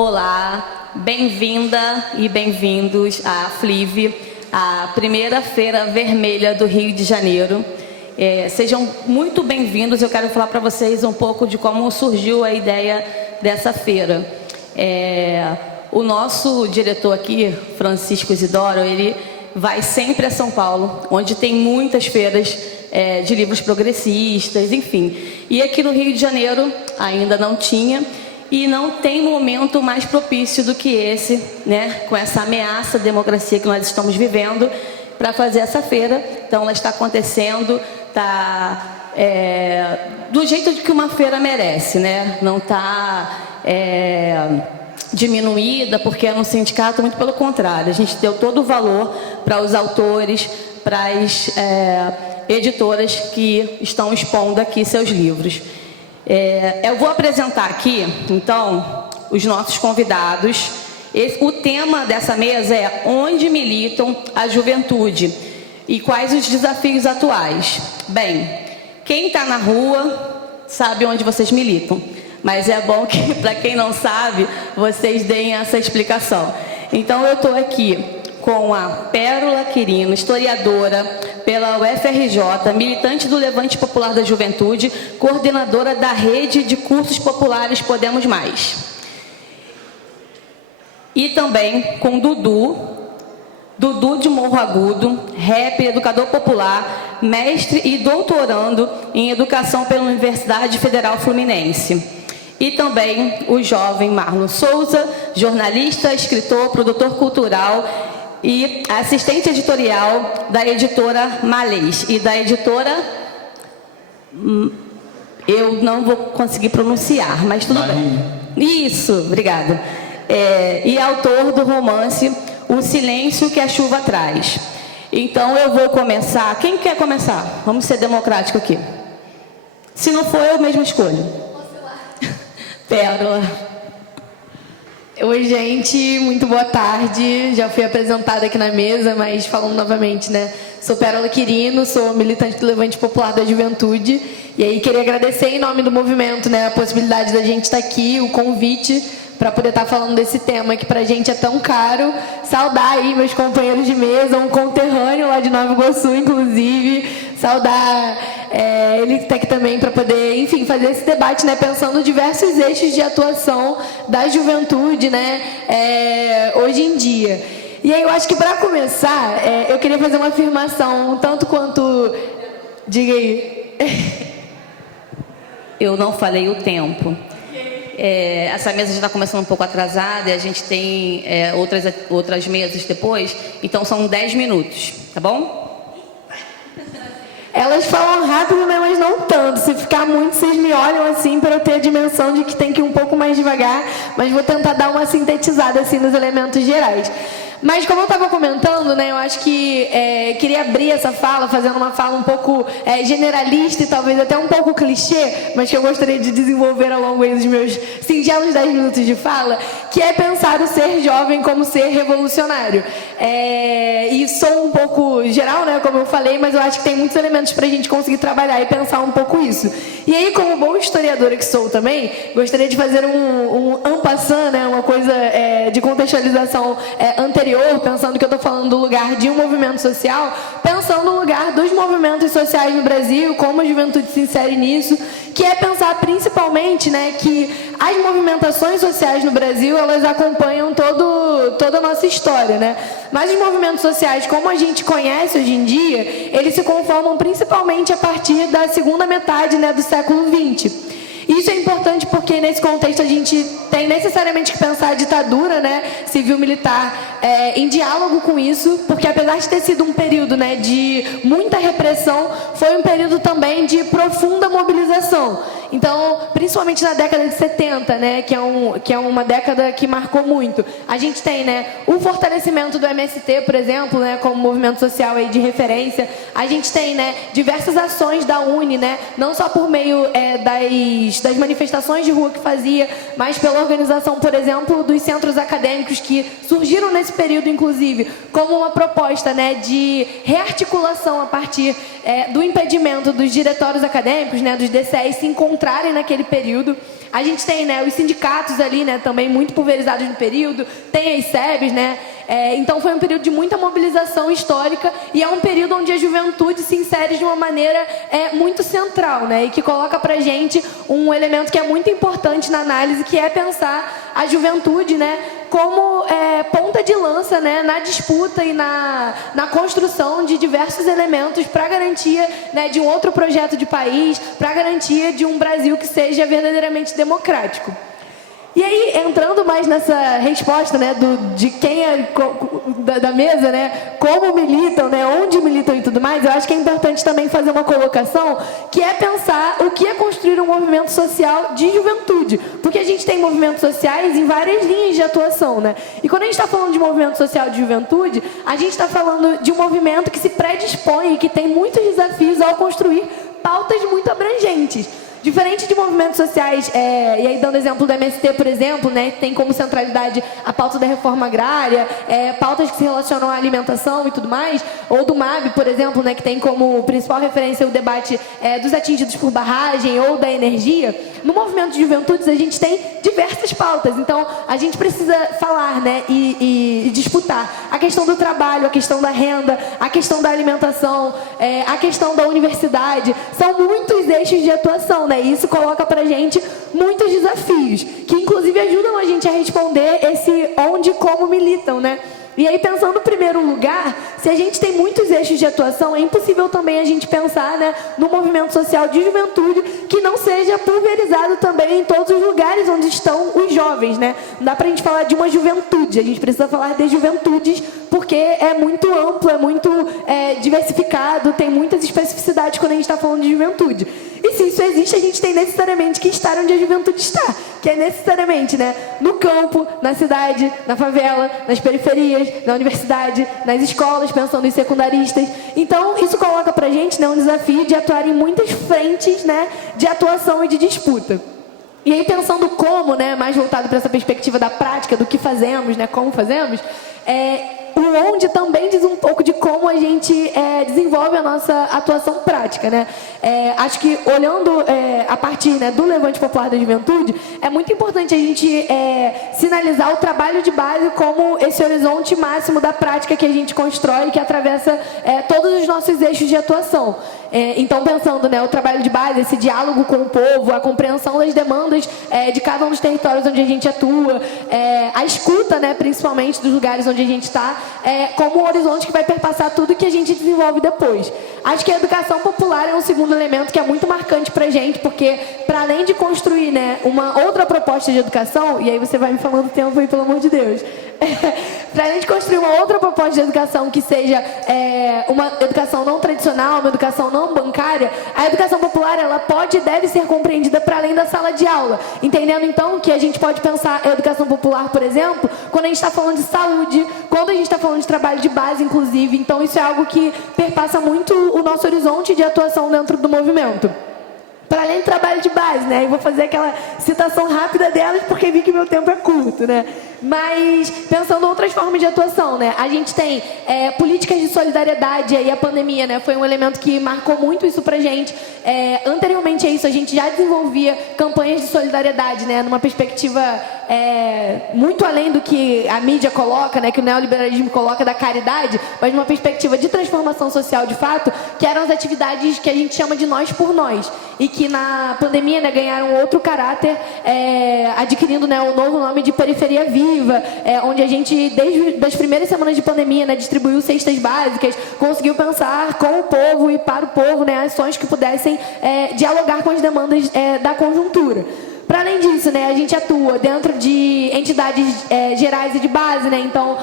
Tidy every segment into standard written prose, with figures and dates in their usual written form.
Olá, bem-vinda e bem-vindos à FLIVE, a primeira Feira Vermelha do Rio de Janeiro. Sejam muito bem-vindos. Eu quero falar para vocês um pouco de como surgiu a ideia dessa feira. O nosso diretor aqui, Francisco Isidoro, ele vai sempre a São Paulo, onde tem muitas feiras de livros progressistas, enfim. E aqui no Rio de Janeiro ainda não tinha. E não tem momento mais propício do que esse, né, com essa ameaça à democracia que nós estamos vivendo, para fazer essa feira. Então, ela está acontecendo, do jeito que uma feira merece, né? Não está diminuída porque é um sindicato, muito pelo contrário. A gente deu todo o valor para os autores, para as editoras que estão expondo aqui seus livros. Eu vou apresentar aqui, então, os nossos convidados. O tema dessa mesa é onde militam a juventude e quais os desafios atuais. Bem, quem está na rua sabe onde vocês militam, mas é bom que, para quem não sabe, vocês deem essa explicação. Então, eu estou aqui com a Pérola Quirino, historiadora pela UFRJ, militante do Levante Popular da Juventude, coordenadora da Rede de Cursos Populares Podemos Mais. E também com Dudu de Morro Agudo, rapper, educador popular, mestre e doutorando em Educação pela Universidade Federal Fluminense. E também o jovem Marlon Souza, jornalista, escritor, produtor cultural e assistente editorial da editora Malês e da editora... Eu não vou conseguir pronunciar, mas tudo bem. Isso, obrigada. E autor do romance O Silêncio que a Chuva Traz. Então eu vou começar. Quem quer começar? Vamos ser democrático aqui. Se não for, eu mesmo escolho. Pérola. Oi, gente, muito boa tarde. Já fui apresentada aqui na mesa, mas falando novamente, né? Sou Pérola Quirino, sou militante do Levante Popular da Juventude. E aí queria agradecer em nome do movimento, né, a possibilidade da gente estar aqui, o convite para poder estar falando desse tema que pra gente é tão caro. Saudar aí meus companheiros de mesa, um conterrâneo lá de Nova Iguaçu, inclusive. Saudar ele que está aqui também para poder, enfim, fazer esse debate, né, pensando diversos eixos de atuação da juventude, né, hoje em dia. E aí eu acho que para começar, eu queria fazer uma afirmação, tanto quanto... Diga aí. Eu não falei o tempo. Essa mesa já está começando um pouco atrasada e a gente tem outras mesas depois, então são 10 minutos, tá bom? Elas falam rápido, né, mas não tanto. Se ficar muito, vocês me olham assim para eu ter a dimensão de que tem que ir um pouco mais devagar, mas vou tentar dar uma sintetizada assim nos elementos gerais. Mas como eu estava comentando, né, eu acho que queria abrir essa fala fazendo uma fala um pouco generalista e talvez até um pouco clichê, mas que eu gostaria de desenvolver ao longo dos meus singelos 10 minutos de fala, que é pensar o ser jovem como ser revolucionário. E sou um pouco geral, né, como eu falei, mas eu acho que tem muitos elementos para a gente conseguir trabalhar e pensar um pouco isso. E aí, como boa historiadora que sou também, gostaria de fazer um en passant, né, uma coisa de contextualização anterior, pensando que eu estou falando do lugar de um movimento social, pensando no lugar dos movimentos sociais no Brasil, como a juventude se insere nisso, que é pensar principalmente, né, que as movimentações sociais no Brasil, elas acompanham toda a nossa história, né? Mas os movimentos sociais, como a gente conhece hoje em dia, eles se conformam principalmente a partir da segunda metade, né, do século XX. Isso é importante porque, nesse contexto, a gente tem necessariamente que pensar a ditadura, né, civil-militar em diálogo com isso, porque apesar de ter sido um período, né, de muita repressão, foi um período também de profunda mobilização. Então, principalmente na década de 70, né, que é uma década que marcou muito, a gente tem, né, o fortalecimento do MST, por exemplo, né, como movimento social aí de referência. A gente tem, né, diversas ações da UNE, né, não só por meio das manifestações de rua que fazia, mas pela organização, por exemplo, dos centros acadêmicos que surgiram nesse período, inclusive, como uma proposta, né, de rearticulação a partir do impedimento dos diretórios acadêmicos, né, dos DCEs se encontrarem naquele período. A gente tem, né, os sindicatos ali, né, também muito pulverizados no período, tem as SEBs, né? Então foi um período de muita mobilização histórica e é um período onde a juventude se insere de uma maneira muito central, né? E que coloca pra gente um elemento que é muito importante na análise, que é pensar a juventude, né, como ponta de lança, né, na disputa e na construção de diversos elementos para a garantia, né, de um outro projeto de país, para a garantia de um Brasil que seja verdadeiramente democrático. E aí, entrando mais nessa resposta, né, de quem é da mesa, né, como militam, né, onde militam e tudo mais, eu acho que é importante também fazer uma colocação que é pensar o que é construir um movimento social de juventude. Porque a gente tem movimentos sociais em várias linhas de atuação, né? E quando a gente está falando de movimento social de juventude, a gente está falando de um movimento que se predispõe e que tem muitos desafios ao construir pautas muito abrangentes. Diferente de movimentos sociais, e aí dando exemplo do MST, por exemplo, né, que tem como centralidade a pauta da reforma agrária, pautas que se relacionam à alimentação e tudo mais, ou do MAB, por exemplo, né, que tem como principal referência o debate dos atingidos por barragem ou da energia. No movimento de juventudes a gente tem diversas pautas, então a gente precisa falar, né, e disputar a questão do trabalho, a questão da renda, a questão da alimentação, a questão da universidade. São muitos eixos de atuação, né? E isso coloca pra gente muitos desafios, que inclusive ajudam a gente a responder esse onde e como militam, né? E aí, pensando em primeiro lugar, se a gente tem muitos eixos de atuação, é impossível também a gente pensar, né, no movimento social de juventude que não seja pulverizado também em todos os lugares onde estão os jovens, né? Não dá pra gente falar de uma juventude, a gente precisa falar de juventudes, porque é muito amplo, é muito diversificado, tem muitas especificidades quando a gente está falando de juventude. E se isso existe, a gente tem necessariamente que estar onde a juventude está, que é necessariamente, né, no campo, na cidade, na favela, nas periferias, na universidade, nas escolas, pensando em secundaristas. Então, isso coloca pra gente, né, um desafio de atuar em muitas frentes, né, de atuação e de disputa. E aí, pensando como, né, mais voltado para essa perspectiva da prática, do que fazemos, né, como fazemos, o onde também diz um pouco de como a gente desenvolve a nossa atuação prática, né? Acho que olhando a partir, né, do Levante Popular da Juventude, é muito importante a gente sinalizar o trabalho de base como esse horizonte máximo da prática que a gente constrói, que atravessa todos os nossos eixos de atuação. Então, pensando, né, o trabalho de base, esse diálogo com o povo, a compreensão das demandas de cada um dos territórios onde a gente atua, a escuta, né, principalmente dos lugares onde a gente está, como um horizonte que vai perpassar tudo que a gente desenvolve depois. Acho que a educação popular é um segundo elemento que é muito marcante pra gente, porque para além de construir, né, uma outra proposta de educação, e aí você vai me falando o tempo aí, pelo amor de Deus, para além de construir uma outra proposta de educação que seja uma educação não tradicional, uma educação não bancária, a educação popular, ela pode e deve ser compreendida para além da sala de aula, entendendo então que a gente pode pensar a educação popular, por exemplo, quando a gente está falando de saúde, quando a gente está falando de trabalho de base, inclusive. Então isso é algo que perpassa muito o nosso horizonte de atuação dentro do movimento. Para além do trabalho de base, né? Eu vou fazer aquela citação rápida delas porque vi que meu tempo é curto, né? Mas pensando em outras formas de atuação, né? A gente tem políticas de solidariedade, aí a pandemia, né, foi um elemento que marcou muito isso pra gente. Anteriormente a isso, a gente já desenvolvia campanhas de solidariedade, né, numa perspectiva muito além do que a mídia coloca, né, que o neoliberalismo coloca da caridade, mas numa perspectiva de transformação social de fato, que eram as atividades que a gente chama de nós por nós, e que na pandemia, né, ganharam outro caráter, adquirindo, né, o novo nome de Periferia Viva, onde a gente, desde as primeiras semanas de pandemia, né, distribuiu cestas básicas, conseguiu pensar com o povo e para o povo, né, ações que pudessem dialogar com as demandas da conjuntura. Para além disso, né, a gente atua dentro de entidades gerais e de base, né, então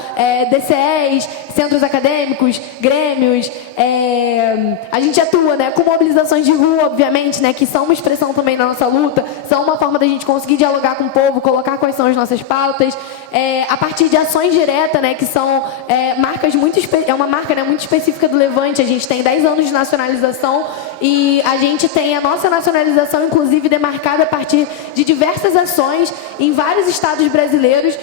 DCEs, centros acadêmicos, grêmios, a gente atua, né, com mobilizações de rua, obviamente, né, que são uma expressão também da nossa luta, são uma forma da gente conseguir dialogar com o povo, colocar quais são as nossas pautas, a partir de ações diretas, né, que são marcas muito uma marca, né, muito específica do Levante. A gente tem 10 anos de nacionalização e a gente tem a nossa nacionalização, inclusive, demarcada a partir de diversas ações em vários estados brasileiros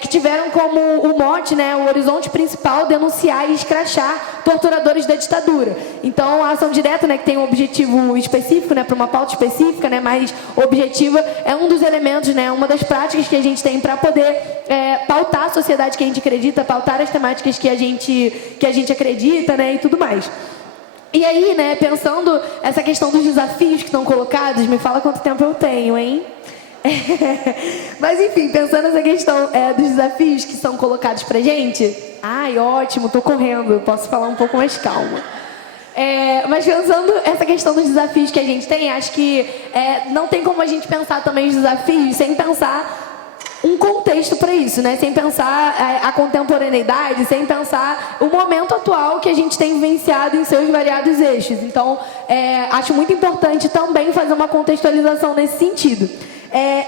que tiveram como o mote, né, o horizonte principal, denunciar e escrachar torturadores da ditadura. Então, a ação direta, né, que tem um objetivo específico, né, para uma pauta específica, né, mais objetiva, é um dos elementos, né, uma das práticas que a gente tem para poder pautar a sociedade que a gente acredita, pautar as temáticas que a gente acredita, né, e tudo mais. E aí, né, pensando essa questão dos desafios que estão colocados, me fala quanto tempo eu tenho, hein? Mas, enfim, pensando nessa questão dos desafios que são colocados pra gente... Ai, ótimo, tô correndo, posso falar um pouco mais calma. Mas pensando essa questão dos desafios que a gente tem, acho que não tem como a gente pensar também os desafios sem pensar um contexto para isso, né? Sem pensar a contemporaneidade, sem pensar o momento atual que a gente tem vivenciado em seus variados eixos. Então, acho muito importante também fazer uma contextualização nesse sentido.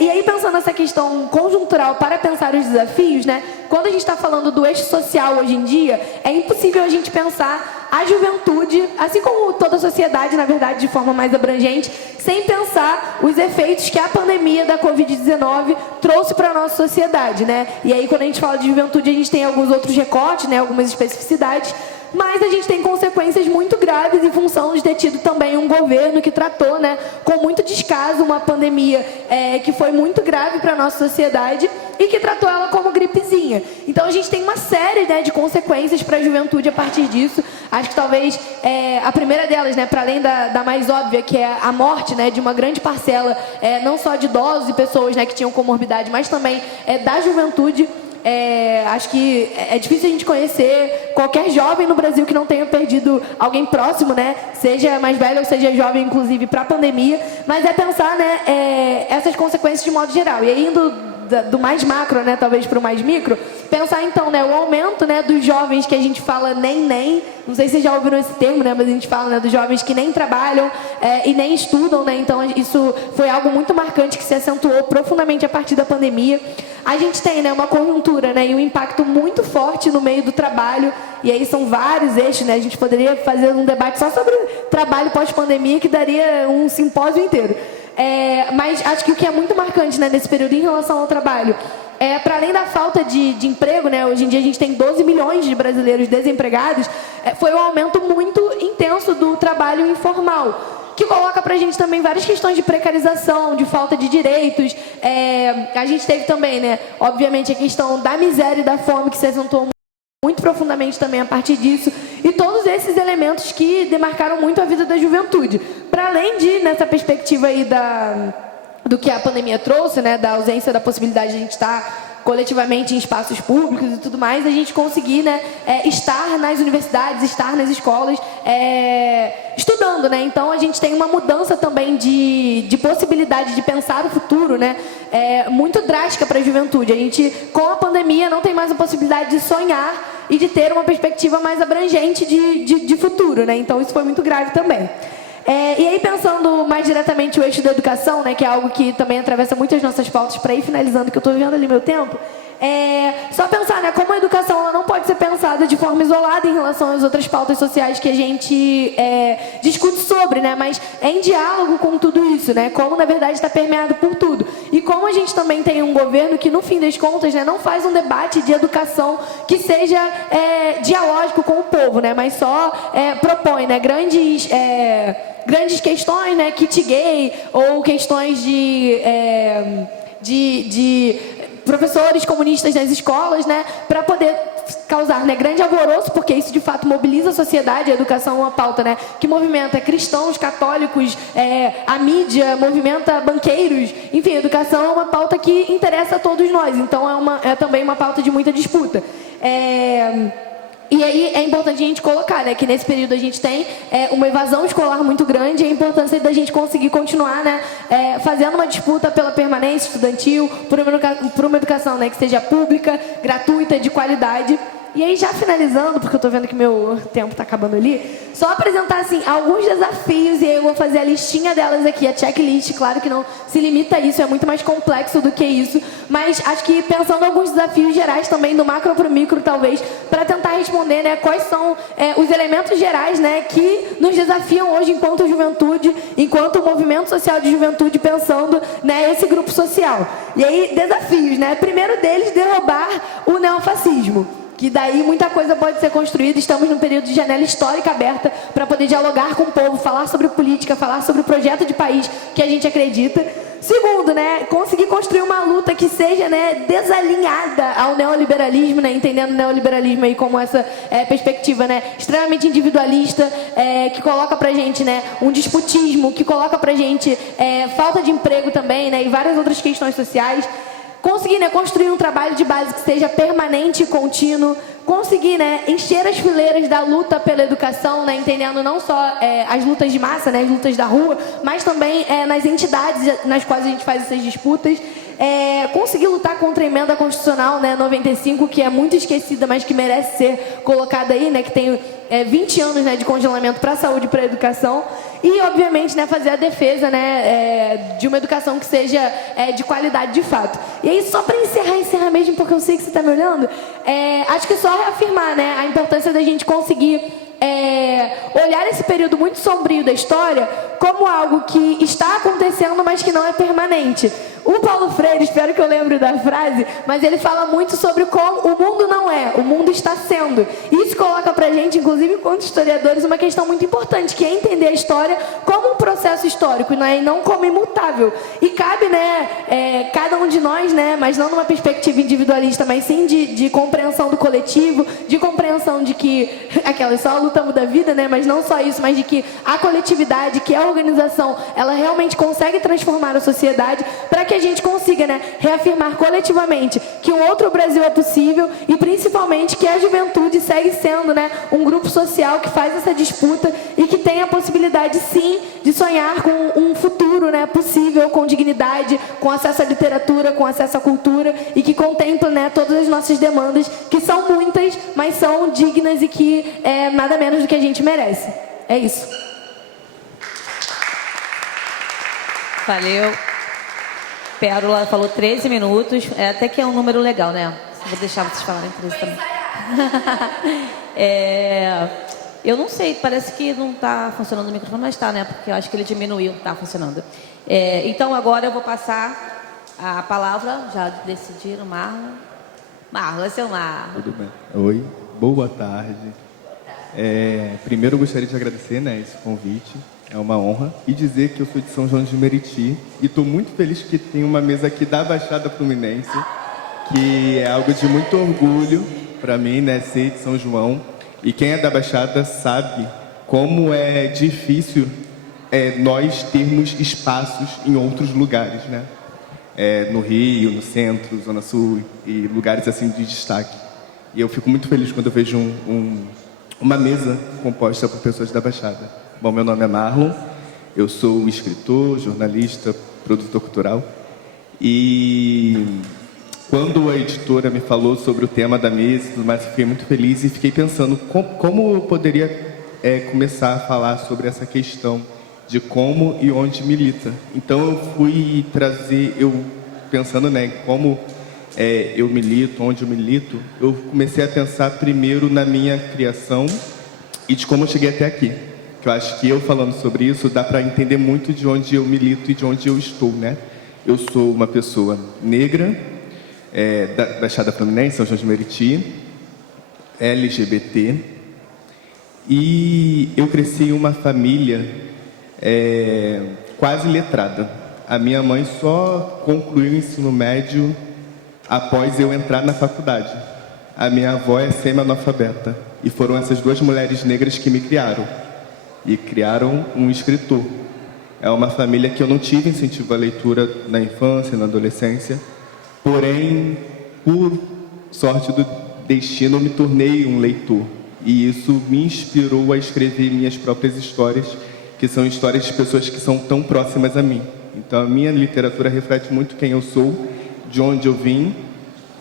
E aí, pensando nessa questão conjuntural para pensar os desafios, né? Quando a gente está falando do eixo social hoje em dia, é impossível a gente pensar a juventude, assim como toda a sociedade, na verdade, de forma mais abrangente, sem pensar os efeitos que a pandemia da Covid-19 trouxe para a nossa sociedade, né? E aí, quando a gente fala de juventude, a gente tem alguns outros recortes, né? Algumas especificidades, mas a gente tem consequências muito graves em função de ter tido também um governo que tratou, né, com muito descaso uma pandemia que foi muito grave para a nossa sociedade e que tratou ela como gripezinha. Então a gente tem uma série, né, de consequências para a juventude a partir disso. Acho que talvez a primeira delas, né, para além da mais óbvia, que é a morte, né, de uma grande parcela, não só de idosos e pessoas, né, que tinham comorbidade, mas também da juventude. Acho que é difícil a gente conhecer qualquer jovem no Brasil que não tenha perdido alguém próximo, né? Seja mais velho ou seja jovem, inclusive, para a pandemia. Mas pensar, né, essas consequências de modo geral. E aí, indo do mais macro, né, talvez para o mais micro, pensar então, né, o aumento, né, dos jovens que a gente fala nem, não sei se vocês já ouviram esse termo, né, mas a gente fala, né, dos jovens que nem trabalham e nem estudam, né, então isso foi algo muito marcante que se acentuou profundamente a partir da pandemia. A gente tem, né, uma conjuntura, né, e um impacto muito forte no meio do trabalho, e aí são vários eixos, né, a gente poderia fazer um debate só sobre trabalho pós-pandemia que daria um simpósio inteiro. Mas acho que o que é muito marcante, né, nesse período em relação ao trabalho para além da falta de emprego, né, hoje em dia a gente tem 12 milhões de brasileiros desempregados, foi um aumento muito intenso do trabalho informal, que coloca para a gente também várias questões de precarização, de falta de direitos. A gente teve também, né, obviamente, a questão da miséria e da fome, que se acentuou muito profundamente também a partir disso, e todos esses elementos que demarcaram muito a vida da juventude. Para além de, nessa perspectiva aí do que a pandemia trouxe, né, da ausência da possibilidade de a gente estar coletivamente em espaços públicos e tudo mais, a gente conseguir, né, estar nas universidades, estar nas escolas, estudando, né? Então a gente tem uma mudança também de possibilidade de pensar o futuro, né, muito drástica para a juventude. A gente, com a pandemia, não tem mais a possibilidade de sonhar e de ter uma perspectiva mais abrangente de futuro, né? Então isso foi muito grave também. E aí, pensando mais diretamente o eixo da educação, né, que é algo que também atravessa muitas nossas pautas, para ir finalizando, que eu estou vendo ali meu tempo, só pensar, né, como a educação ela não pode ser pensada de forma isolada em relação às outras pautas sociais que a gente discute sobre, né, mas em diálogo com tudo isso, né, como na verdade está permeado por tudo. E como a gente também tem um governo que, no fim das contas, né, não faz um debate de educação que seja dialógico com o povo, né, mas só propõe, né, grandes questões, né, kit gay, ou questões de professores comunistas nas escolas, né, para poder causar, né, grande alvoroço, porque isso de fato mobiliza a sociedade. A educação é uma pauta, né, que movimenta cristãos, católicos, a mídia, movimenta banqueiros, enfim, a educação é uma pauta que interessa a todos nós, então é também uma pauta de muita disputa. E aí é importante a gente colocar, né, que nesse período a gente tem uma evasão escolar muito grande, e a importância da gente conseguir continuar, né, fazendo uma disputa pela permanência estudantil, por uma educação, né, que seja pública, gratuita, de qualidade. E aí, já finalizando, porque eu tô vendo que meu tempo tá acabando ali, só apresentar, assim, alguns desafios, e aí eu vou fazer a listinha delas aqui, a checklist. Claro que não se limita a isso, é muito mais complexo do que isso, mas acho que pensando em alguns desafios gerais também, do macro para o micro, talvez, para tentar responder, né, quais são os elementos gerais, né, que nos desafiam hoje enquanto juventude, enquanto movimento social de juventude, pensando, né, esse grupo social. E aí, desafios, né? Primeiro deles, derrubar o neofascismo. Que daí muita coisa pode ser construída. Estamos num período de janela histórica aberta para poder dialogar com o povo, falar sobre política, falar sobre o projeto de país que a gente acredita. Segundo, né, conseguir construir uma luta que seja, né, desalinhada ao neoliberalismo, né, entendendo o neoliberalismo aí como essa perspectiva, né, extremamente individualista, que coloca pra gente, né, um disputismo, que coloca pra gente falta de emprego também, né, e várias outras questões sociais. Conseguir, né, construir um trabalho de base que seja permanente e contínuo. Conseguir, né, encher as fileiras da luta pela educação, né, entendendo não só as lutas de massa, né, as lutas da rua, mas também nas entidades nas quais a gente faz essas disputas. Conseguir lutar contra a emenda constitucional, né, 95, que é muito esquecida, mas que merece ser colocada aí, né, que tem 20 anos, né, de congelamento para a saúde e para a educação. E, obviamente, né, fazer a defesa, né, de uma educação que seja de qualidade de fato. E aí, só para encerrar mesmo, porque eu sei que você está me olhando, acho que só reafirmar, né, a importância da gente conseguir olhar esse período muito sombrio da história como algo que está acontecendo, mas que não é permanente. O Paulo Freire, espero que eu lembre da frase, mas ele fala muito sobre como o mundo não é, o mundo está sendo. Isso coloca pra gente, inclusive enquanto historiadores, uma questão muito importante, que é entender a história como um processo histórico, né, e não como imutável. E cabe, né, cada um de nós, né, mas não numa perspectiva individualista, mas sim de compreensão do coletivo, de compreensão de que aquela só a luta muda a vida, né, mas não só isso, mas de que a coletividade, que é a organização, ela realmente consegue transformar a sociedade, para que a gente consiga, né, reafirmar coletivamente que um outro Brasil é possível, e principalmente que a juventude segue sendo, né, um grupo social que faz essa disputa e que tem a possibilidade, sim, de sonhar com um futuro, né, possível, com dignidade, com acesso à literatura, com acesso à cultura, e que contempla, né, todas as nossas demandas, que são muitas, mas são dignas e que é nada menos do que a gente merece. É isso. Valeu. Pérola falou 13 minutos, até que é um número legal, né? Vou deixar vocês falarem 13 também. Eu não sei, parece que não está funcionando o microfone, mas está, né? Porque eu acho que ele diminuiu, está funcionando. Então agora eu vou passar a palavra, já decidiram, Marlon. Marlon, esse é o Marlon. Tudo bem. Oi, boa tarde. Primeiro eu gostaria de agradecer, né, esse convite. É uma honra. E dizer que eu sou de São João de Meriti. E estou muito feliz que tem uma mesa aqui da Baixada Fluminense, que é algo de muito orgulho para mim, né, ser de São João. E quem é da Baixada sabe como é difícil nós termos espaços em outros lugares, né? No Rio, no centro, Zona Sul e lugares assim de destaque. E eu fico muito feliz quando eu vejo uma mesa composta por pessoas da Baixada. Bom, meu nome é Marlon, eu sou escritor, jornalista, produtor cultural. E quando a editora me falou sobre o tema da mesa e tudo mais, eu fiquei muito feliz e fiquei pensando como eu poderia começar a falar sobre essa questão de como e onde milita. Então eu fui trazer, pensando, né, como eu milito, onde eu milito, eu comecei a pensar primeiro na minha criação e de como eu cheguei até aqui. Que eu acho que eu falando sobre isso dá para entender muito de onde eu milito e de onde eu estou, né? Eu sou uma pessoa negra, da Baixada Fluminense, São João de Meriti, LGBT, e eu cresci em uma família quase letrada. A minha mãe só concluiu o ensino médio após eu entrar na faculdade. A minha avó é semi-analfabeta, e foram essas duas mulheres negras que me criaram. E criaram um escritor. É uma família que eu não tive incentivo à leitura na infância, na adolescência. Porém, por sorte do destino, eu me tornei um leitor. E isso me inspirou a escrever minhas próprias histórias, que são histórias de pessoas que são tão próximas a mim. Então, a minha literatura reflete muito quem eu sou, de onde eu vim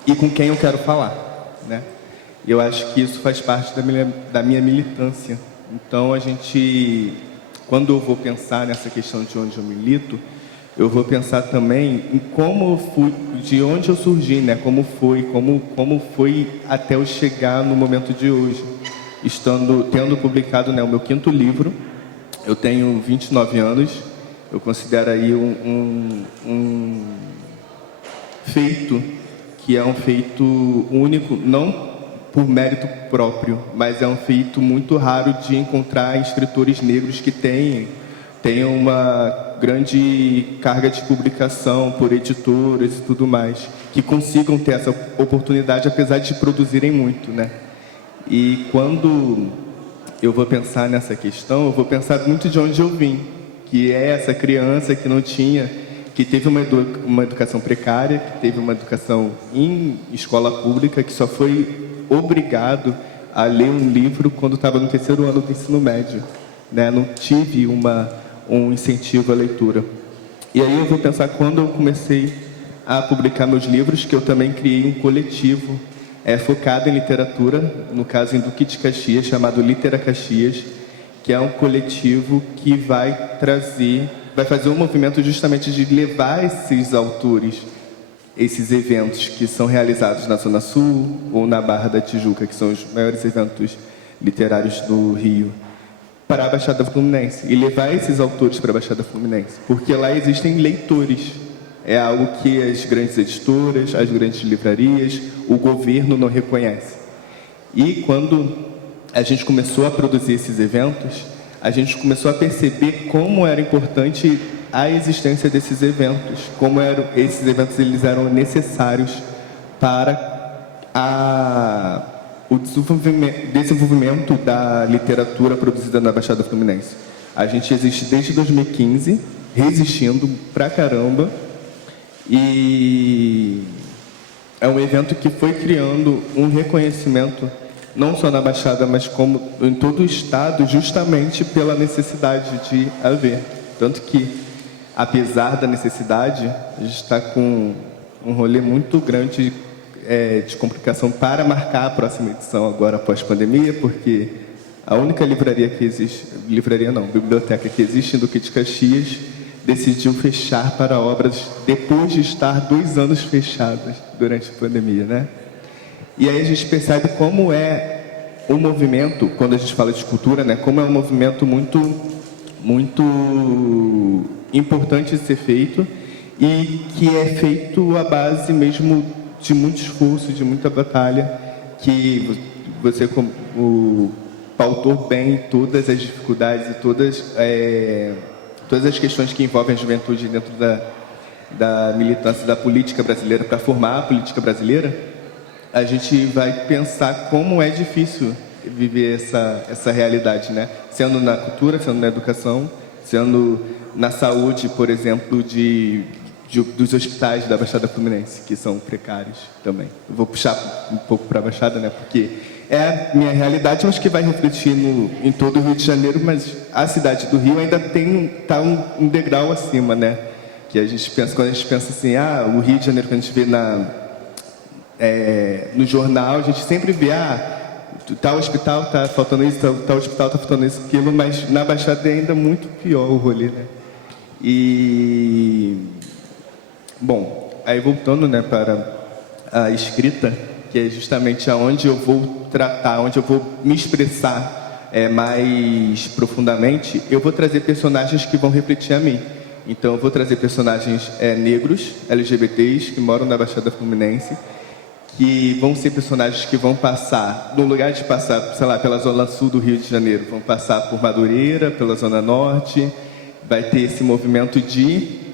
e com quem eu quero falar, né? Eu acho que isso faz parte da minha militância. Então, quando eu vou pensar nessa questão de onde eu milito, eu vou pensar também em de onde eu surgi, né? Como foi até eu chegar no momento de hoje. Tendo publicado, né, o meu 5º livro, eu tenho 29 anos, eu considero aí um feito que é um feito único, não por mérito próprio, mas é um feito muito raro de encontrar escritores negros que têm uma grande carga de publicação por editoras e tudo mais, que consigam ter essa oportunidade, apesar de produzirem muito, né? E quando eu vou pensar nessa questão, eu vou pensar muito de onde eu vim, que é essa criança que teve uma educação precária, que teve uma educação em escola pública, que só foi obrigado a ler um livro quando estava no 3º ano do ensino médio, né? Não tive um incentivo à leitura. E aí eu vou pensar quando eu comecei a publicar meus livros, que eu também criei um coletivo focado em literatura, no caso em Duque de Caxias, chamado Litera Caxias, que é um coletivo que vai fazer um movimento justamente de levar esses autores, esses eventos que são realizados na Zona Sul ou na Barra da Tijuca, que são os maiores eventos literários do Rio, para a Baixada Fluminense, e levar esses autores para a Baixada Fluminense, porque lá existem leitores. É algo que as grandes editoras, as grandes livrarias, o governo não reconhece. E quando a gente começou a produzir esses eventos, a gente começou a perceber como era importante a existência desses eventos, esses eventos eles eram necessários para o desenvolvimento da literatura produzida na Baixada Fluminense. A gente existe desde 2015, resistindo pra caramba, e é um evento que foi criando um reconhecimento não só na Baixada, mas como em todo o estado, justamente pela necessidade de haver. Tanto que, apesar da necessidade, a gente está com um rolê muito grande de complicação para marcar a próxima edição agora após pandemia, porque a única biblioteca que existe em Duque de Caxias decidiu fechar para obras depois de estar 2 anos fechadas durante a pandemia, né? E aí a gente percebe como é um movimento, quando a gente fala de cultura, né? Como é um movimento muito, muito importante de ser feito e que é feito à base mesmo de muito esforço, de muita batalha, que você pautou bem todas as dificuldades e todas as questões que envolvem a juventude dentro da militância da política brasileira, para formar a política brasileira. A gente vai pensar como é difícil viver essa realidade, né? Sendo na cultura, sendo na educação, sendo na saúde, por exemplo, dos hospitais da Baixada Fluminense, que são precários também. Eu vou puxar um pouco para a Baixada, né? Porque é a minha realidade, mas que vai refletir em todo o Rio de Janeiro, mas a cidade do Rio ainda está um degrau acima, né? Que a gente pensa, quando a gente pensa assim, o Rio de Janeiro, quando a gente vê no jornal, a gente sempre vê, tal hospital está faltando isso, tal hospital está faltando isso, aquilo, mas na Baixada é ainda muito pior o rolê, né? E... Bom, aí voltando, né, para a escrita, que é justamente aonde eu vou tratar, onde eu vou me expressar mais profundamente, eu vou trazer personagens que vão refletir a mim. Então, eu vou trazer personagens negros, LGBTs, que moram na Baixada Fluminense, que vão ser personagens que vão passar, no lugar de passar, sei lá, pela zona sul do Rio de Janeiro, vão passar por Madureira, pela zona norte, vai ter esse movimento de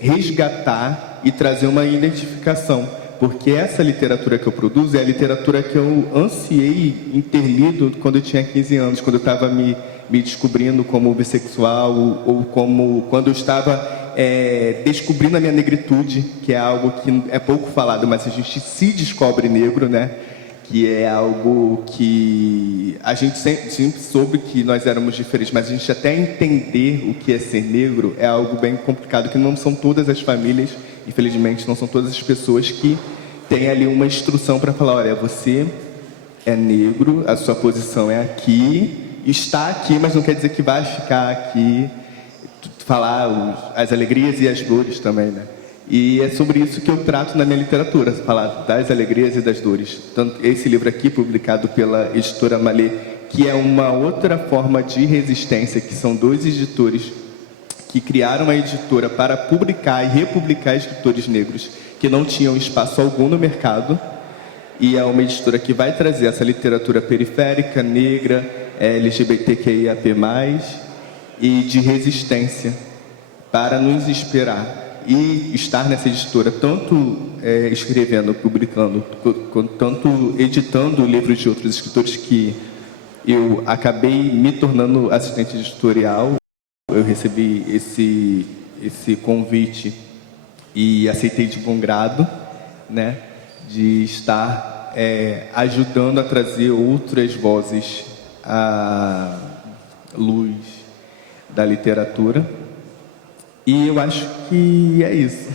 resgatar e trazer uma identificação, porque essa literatura que eu produzo é a literatura que eu ansiei em ter lido quando eu tinha 15 anos, quando eu estava me descobrindo como bissexual, ou quando eu estava descobrindo a minha negritude, que é algo que é pouco falado, mas a gente se descobre negro, né? Que é algo que a gente sempre soube que nós éramos diferentes, mas a gente até entender o que é ser negro é algo bem complicado, que não são todas as famílias, infelizmente, não são todas as pessoas que tem ali uma instrução para falar, olha, você é negro, a sua posição é aqui, está aqui, mas não quer dizer que vai ficar aqui, falar as alegrias e as dores também, né? E é sobre isso que eu trato na minha literatura, falar das alegrias e das dores. Tanto esse livro aqui, publicado pela editora Malê, que é uma outra forma de resistência, que são 2 editores que criaram uma editora para publicar e republicar escritores negros que não tinham espaço algum no mercado. E é uma editora que vai trazer essa literatura periférica, negra, LGBTQIAP+, e de resistência, para nos inspirar. E estar nessa editora, tanto escrevendo, publicando, tanto editando livros de outros escritores, que eu acabei me tornando assistente editorial. Eu recebi esse convite e aceitei de bom grado, né, de estar ajudando a trazer outras vozes à luz da literatura. E eu acho que é isso.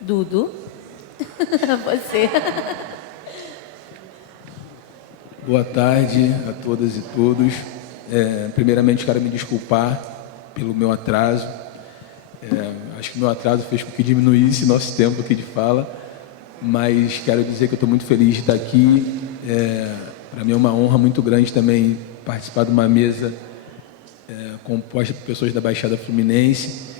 Dudu, você. Boa tarde a todas e todos. Primeiramente, quero me desculpar pelo meu atraso. Acho que o meu atraso fez com que diminuísse nosso tempo aqui de fala, mas quero dizer que eu estou muito feliz de estar aqui. Para mim é uma honra muito grande também participar de uma mesa composta por pessoas da Baixada Fluminense.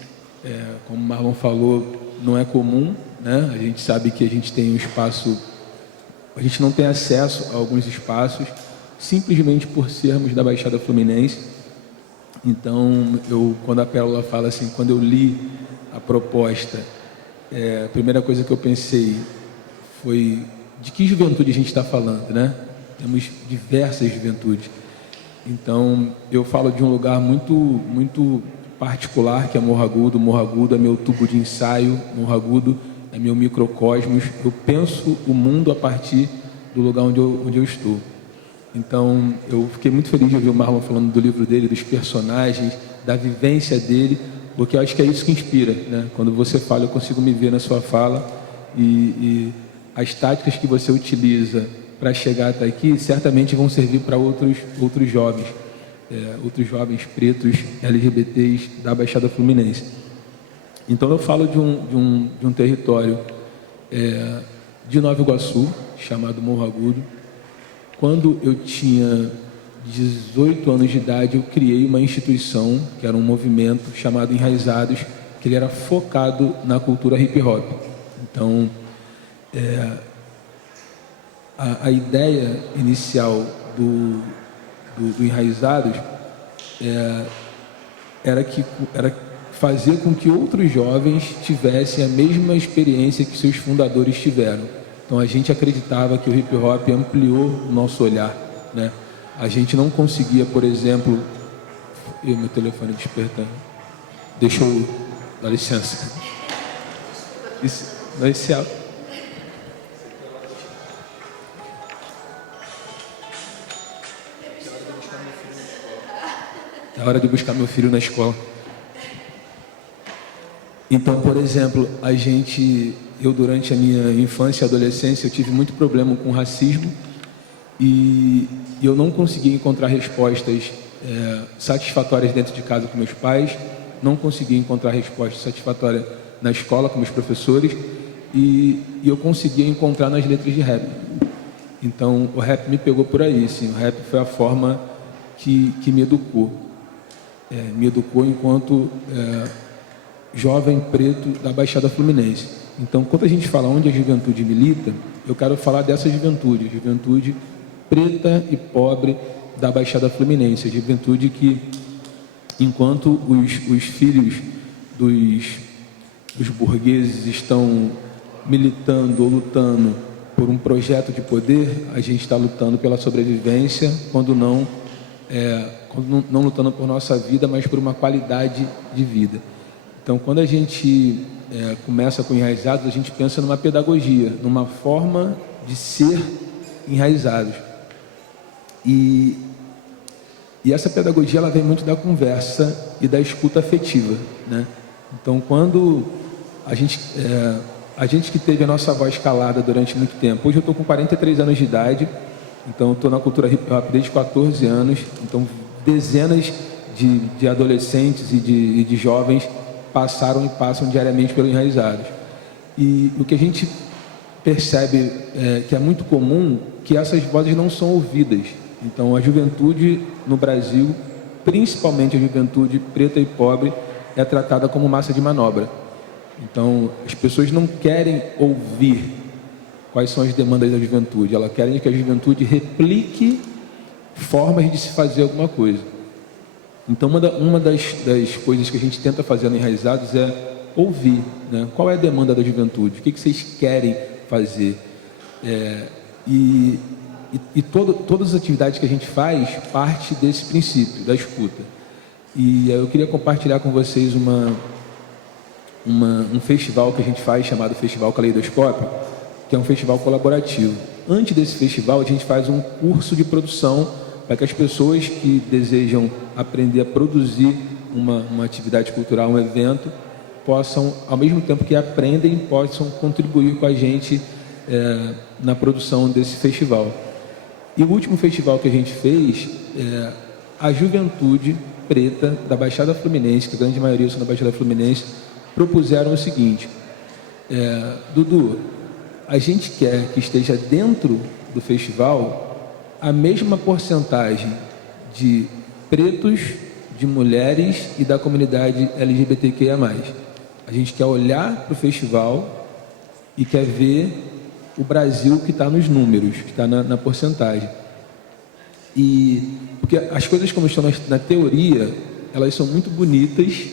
Como o Marlon falou, não é comum, né? A gente sabe que a gente tem um espaço, a gente não tem acesso a alguns espaços, simplesmente por sermos da Baixada Fluminense. Então, quando a Pérola fala assim, quando eu li a proposta, a primeira coisa que eu pensei foi de que juventude a gente está falando, né? Temos diversas juventudes. Então, eu falo de um lugar muito particular, que é Morro Agudo. Morro Agudo é meu tubo de ensaio, Morro Agudo é meu microcosmos. Eu penso o mundo a partir do lugar onde eu estou. Então, eu fiquei muito feliz de ouvir o Marlon falando do livro dele, dos personagens, da vivência dele, porque eu acho que é isso que inspira, né? Quando você fala, eu consigo me ver na sua fala, e as táticas que você utiliza para chegar até aqui certamente vão servir para outros jovens, outros jovens pretos LGBTs da Baixada Fluminense. Então, eu falo de um território de Nova Iguaçu, chamado Morro Agudo. Quando eu tinha 18 anos de idade, eu criei uma instituição, que era um movimento chamado Enraizados, que ele era focado na cultura hip hop. Então, a ideia inicial do Enraizados era fazer com que outros jovens tivessem a mesma experiência que seus fundadores tiveram. Então, a gente acreditava que o hip hop ampliou o nosso olhar, né? A gente não conseguia, por exemplo... meu telefone despertando. Deixa eu... Dá licença. Esse é... É hora de buscar meu filho na escola. Então, por exemplo, eu durante a minha infância e adolescência, eu tive muito problema com racismo e eu não conseguia encontrar respostas satisfatórias dentro de casa com meus pais, não conseguia encontrar respostas satisfatórias na escola com meus professores e eu conseguia encontrar nas letras de rap. Então, o rap me pegou por aí, sim. O rap foi a forma que me educou. Me educou enquanto jovem preto da Baixada Fluminense. Então, quando a gente fala onde a juventude milita, eu quero falar dessa juventude, a juventude preta e pobre da Baixada Fluminense, a juventude que, enquanto os filhos dos burgueses estão militando ou lutando por um projeto de poder, a gente está lutando pela sobrevivência, quando não lutando por nossa vida, mas por uma qualidade de vida. Então, quando a gente começa com Enraizados, a gente pensa numa pedagogia, numa forma de ser enraizados. E essa pedagogia ela vem muito da conversa e da escuta afetiva, né? Então, quando a gente que teve a nossa voz calada durante muito tempo, hoje eu estou com 43 anos de idade, então estou na cultura hip hop desde 14 anos, então dezenas de adolescentes e de jovens passaram e passam diariamente pelo Enraizados. E o que a gente percebe que é muito comum, que essas vozes não são ouvidas. Então, a juventude no Brasil, principalmente a juventude preta e pobre, é tratada como massa de manobra. Então, as pessoas não querem ouvir quais são as demandas da juventude. Elas querem que a juventude replique formas de se fazer alguma coisa. Então, uma das coisas que a gente tenta fazer no Enraizados é ouvir, né? Qual é a demanda da juventude? O que vocês querem fazer? Todas as atividades que a gente faz parte desse princípio, da escuta. E eu queria compartilhar com vocês um festival que a gente faz, chamado Festival Caleidoscópio, que é um festival colaborativo. Antes desse festival, a gente faz um curso de produção para que as pessoas que desejam aprender a produzir uma atividade cultural, um evento, possam, ao mesmo tempo que aprendem, possam contribuir com a gente na produção desse festival. E o último festival que a gente fez, a juventude preta da Baixada Fluminense, que a grande maioria são da Baixada Fluminense, propuseram o seguinte: Dudu, a gente quer que esteja dentro do festival a mesma porcentagem de pretos, de mulheres e da comunidade LGBTQIA+. A gente quer olhar para o festival e quer ver o Brasil que está nos números, que está na porcentagem. E porque as coisas como estão na teoria, elas são muito bonitas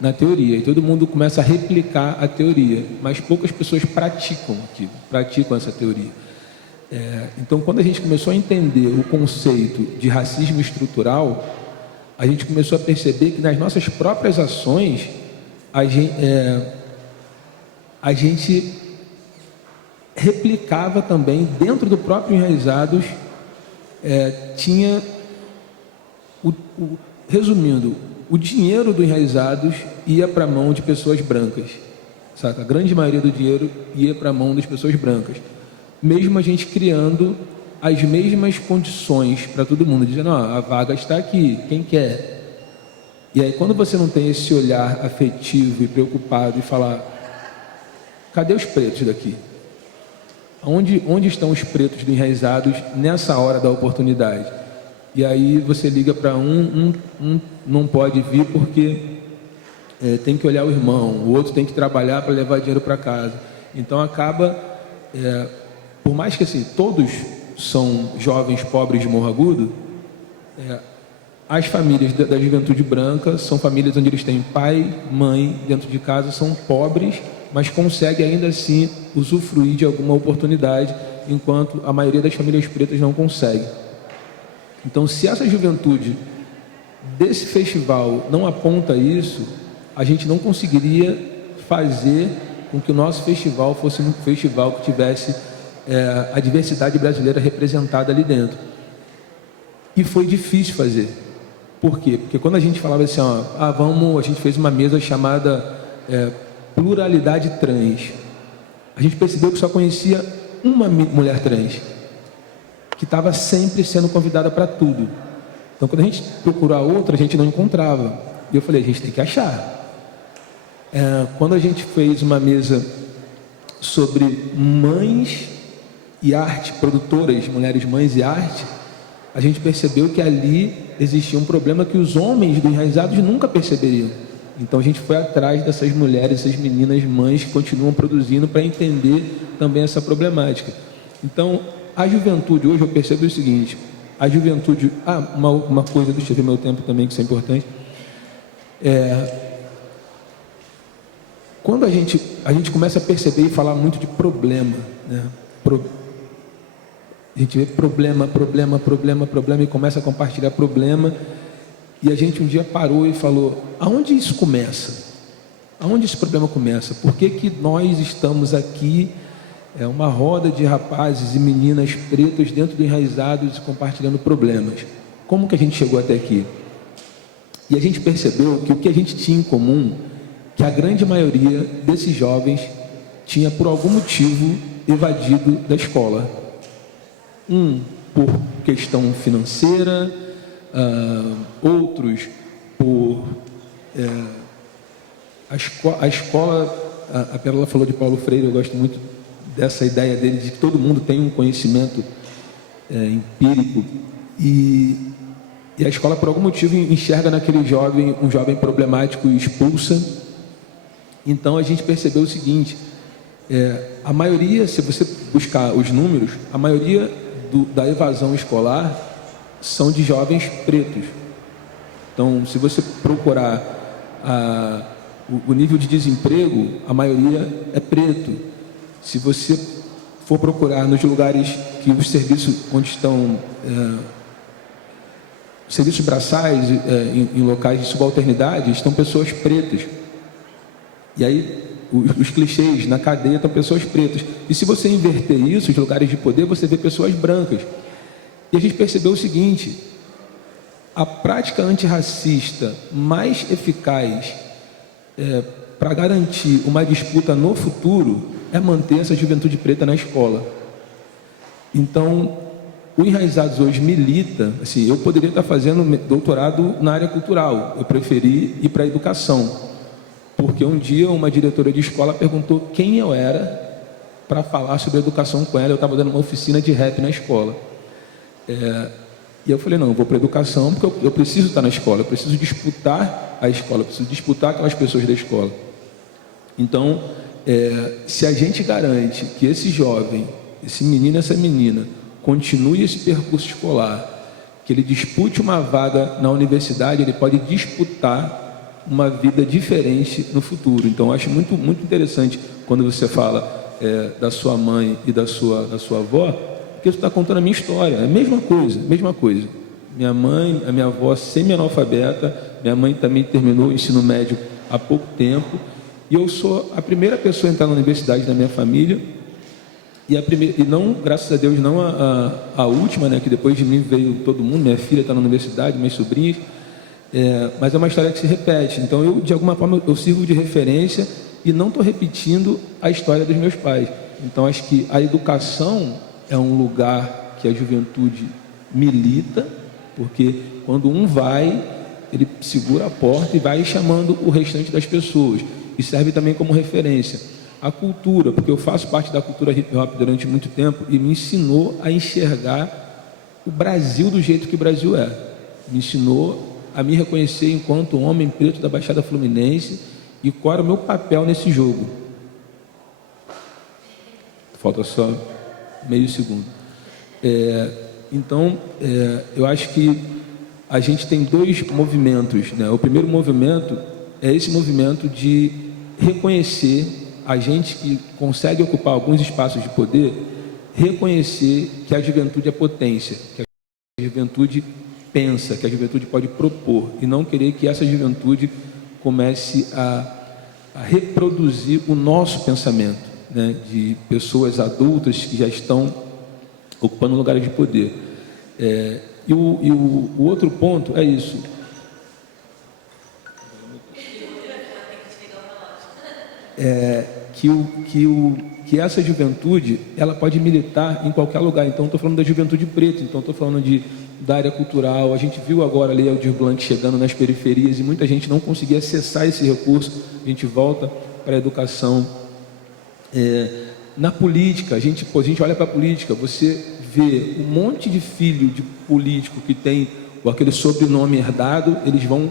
na teoria, e todo mundo começa a replicar a teoria, mas poucas pessoas praticam essa teoria. Então, quando a gente começou a entender o conceito de racismo estrutural, a gente começou a perceber que nas nossas próprias ações, a gente replicava também, dentro do próprio Enraizados, tinha, resumindo, o dinheiro do Enraizados ia para a mão de pessoas brancas, saca? A grande maioria do dinheiro ia para a mão das pessoas brancas, mesmo a gente criando as mesmas condições para todo mundo, dizendo, a vaga está aqui, quem quer? E aí, quando você não tem esse olhar afetivo e preocupado e falar, cadê os pretos daqui? Onde estão os pretos do Enraizados nessa hora da oportunidade? E aí você liga para um não pode vir porque tem que olhar o irmão, o outro tem que trabalhar para levar dinheiro para casa. Então acaba, por mais que assim, todos são jovens pobres de Morro Agudo, as famílias da juventude branca são famílias onde eles têm pai, mãe dentro de casa, são pobres, mas conseguem ainda assim usufruir de alguma oportunidade, enquanto a maioria das famílias pretas não consegue. Então, se essa juventude desse festival não aponta isso, a gente não conseguiria fazer com que o nosso festival fosse um festival que tivesse a diversidade brasileira representada ali dentro. E foi difícil fazer. Por quê? Porque quando a gente falava assim, a gente fez uma mesa chamada pluralidade trans. A gente percebeu que só conhecia uma mulher trans, que estava sempre sendo convidada para tudo. Então, quando a gente procurou a outra, a gente não encontrava. E eu falei, a gente tem que achar. Quando a gente fez uma mesa sobre mães e arte, produtoras, mulheres mães e arte, a gente percebeu que ali existia um problema que os homens do Enraizados nunca perceberiam. Então a gente foi atrás dessas mulheres, essas meninas mães que continuam produzindo para entender também essa problemática. Então a juventude hoje, eu percebo o seguinte, a juventude, uma coisa, deixa eu ver meu tempo também, que isso é importante, quando a gente começa a perceber e falar muito de problema, né? A gente vê problema e começa a compartilhar problema. E a gente um dia parou e falou, aonde isso começa? Aonde esse problema começa? Por que nós estamos aqui É uma roda de rapazes e meninas pretos dentro do Enraizados compartilhando problemas. Como que a gente chegou até aqui? E a gente percebeu que o que a gente tinha em comum, que a grande maioria desses jovens tinha por algum motivo evadido da escola. Por questão financeira, outros por... a escola, a Pérola falou de Paulo Freire, eu gosto muito dessa ideia dele, de que todo mundo tem um conhecimento empírico, e a escola, por algum motivo, enxerga naquele jovem, um jovem problemático, e expulsa. Então, a gente percebeu o seguinte, a maioria, se você buscar os números, a maioria da evasão escolar são de jovens pretos. Então, se você procurar o nível de desemprego, a maioria é preto. Se você for procurar nos lugares que os serviços, onde estão serviços braçais, em locais de subalternidade, estão pessoas pretas. E aí, os clichês na cadeia estão pessoas pretas. E se você inverter isso, os lugares de poder, você vê pessoas brancas. E a gente percebeu o seguinte: a prática antirracista mais eficaz para garantir uma disputa no futuro é manter essa juventude preta na escola. Então, o Enraizados hoje milita, assim, eu poderia estar fazendo doutorado na área cultural, eu preferi ir para a educação, porque um dia uma diretora de escola perguntou quem eu era para falar sobre educação com ela. Eu estava dando uma oficina de rap na escola. E eu falei, não, eu vou para a educação porque eu preciso estar na escola, eu preciso disputar a escola, eu preciso disputar aquelas pessoas da escola. Então, se a gente garante que esse jovem, esse menino, essa menina, continue esse percurso escolar, que ele dispute uma vaga na universidade, ele pode disputar uma vida diferente no futuro. Então, eu acho muito, muito interessante quando você fala da sua mãe e da sua avó, porque você está contando a minha história. É a mesma coisa, mesma coisa. Minha mãe, a minha avó semi-analfabeta, minha mãe também terminou o ensino médio há pouco tempo, e eu sou a primeira pessoa a entrar na universidade da minha família, e não, graças a Deus, não a última, né, que depois de mim veio todo mundo, minha filha está na universidade, minhas sobrinhas, mas é uma história que se repete. Então, eu, de alguma forma, eu sirvo de referência e não estou repetindo a história dos meus pais. Então, acho que a educação é um lugar que a juventude milita, porque quando um vai, ele segura a porta e vai chamando o restante das pessoas. E serve também como referência. A cultura, porque eu faço parte da cultura hip hop durante muito tempo e me ensinou a enxergar o Brasil do jeito que o Brasil é. Me ensinou a me reconhecer enquanto homem preto da Baixada Fluminense e qual era o meu papel nesse jogo. Falta só meio segundo. Então, eu acho que a gente tem dois movimentos, né? O primeiro movimento é esse movimento de reconhecer a gente que consegue ocupar alguns espaços de poder, reconhecer que a juventude é potência, que a juventude pensa, que a juventude pode propor, e não querer que essa juventude comece a reproduzir o nosso pensamento, né, de pessoas adultas que já estão ocupando lugares de poder. E o outro ponto é isso. Que essa juventude, ela pode militar em qualquer lugar. Então, estou falando da juventude preta, então estou falando da área cultural. A gente viu agora a Lei Aldir Blanc chegando nas periferias e muita gente não conseguia acessar esse recurso. A gente volta para a educação. Na política, a gente olha para a política, você vê um monte de filho de político que tem aquele sobrenome herdado, eles vão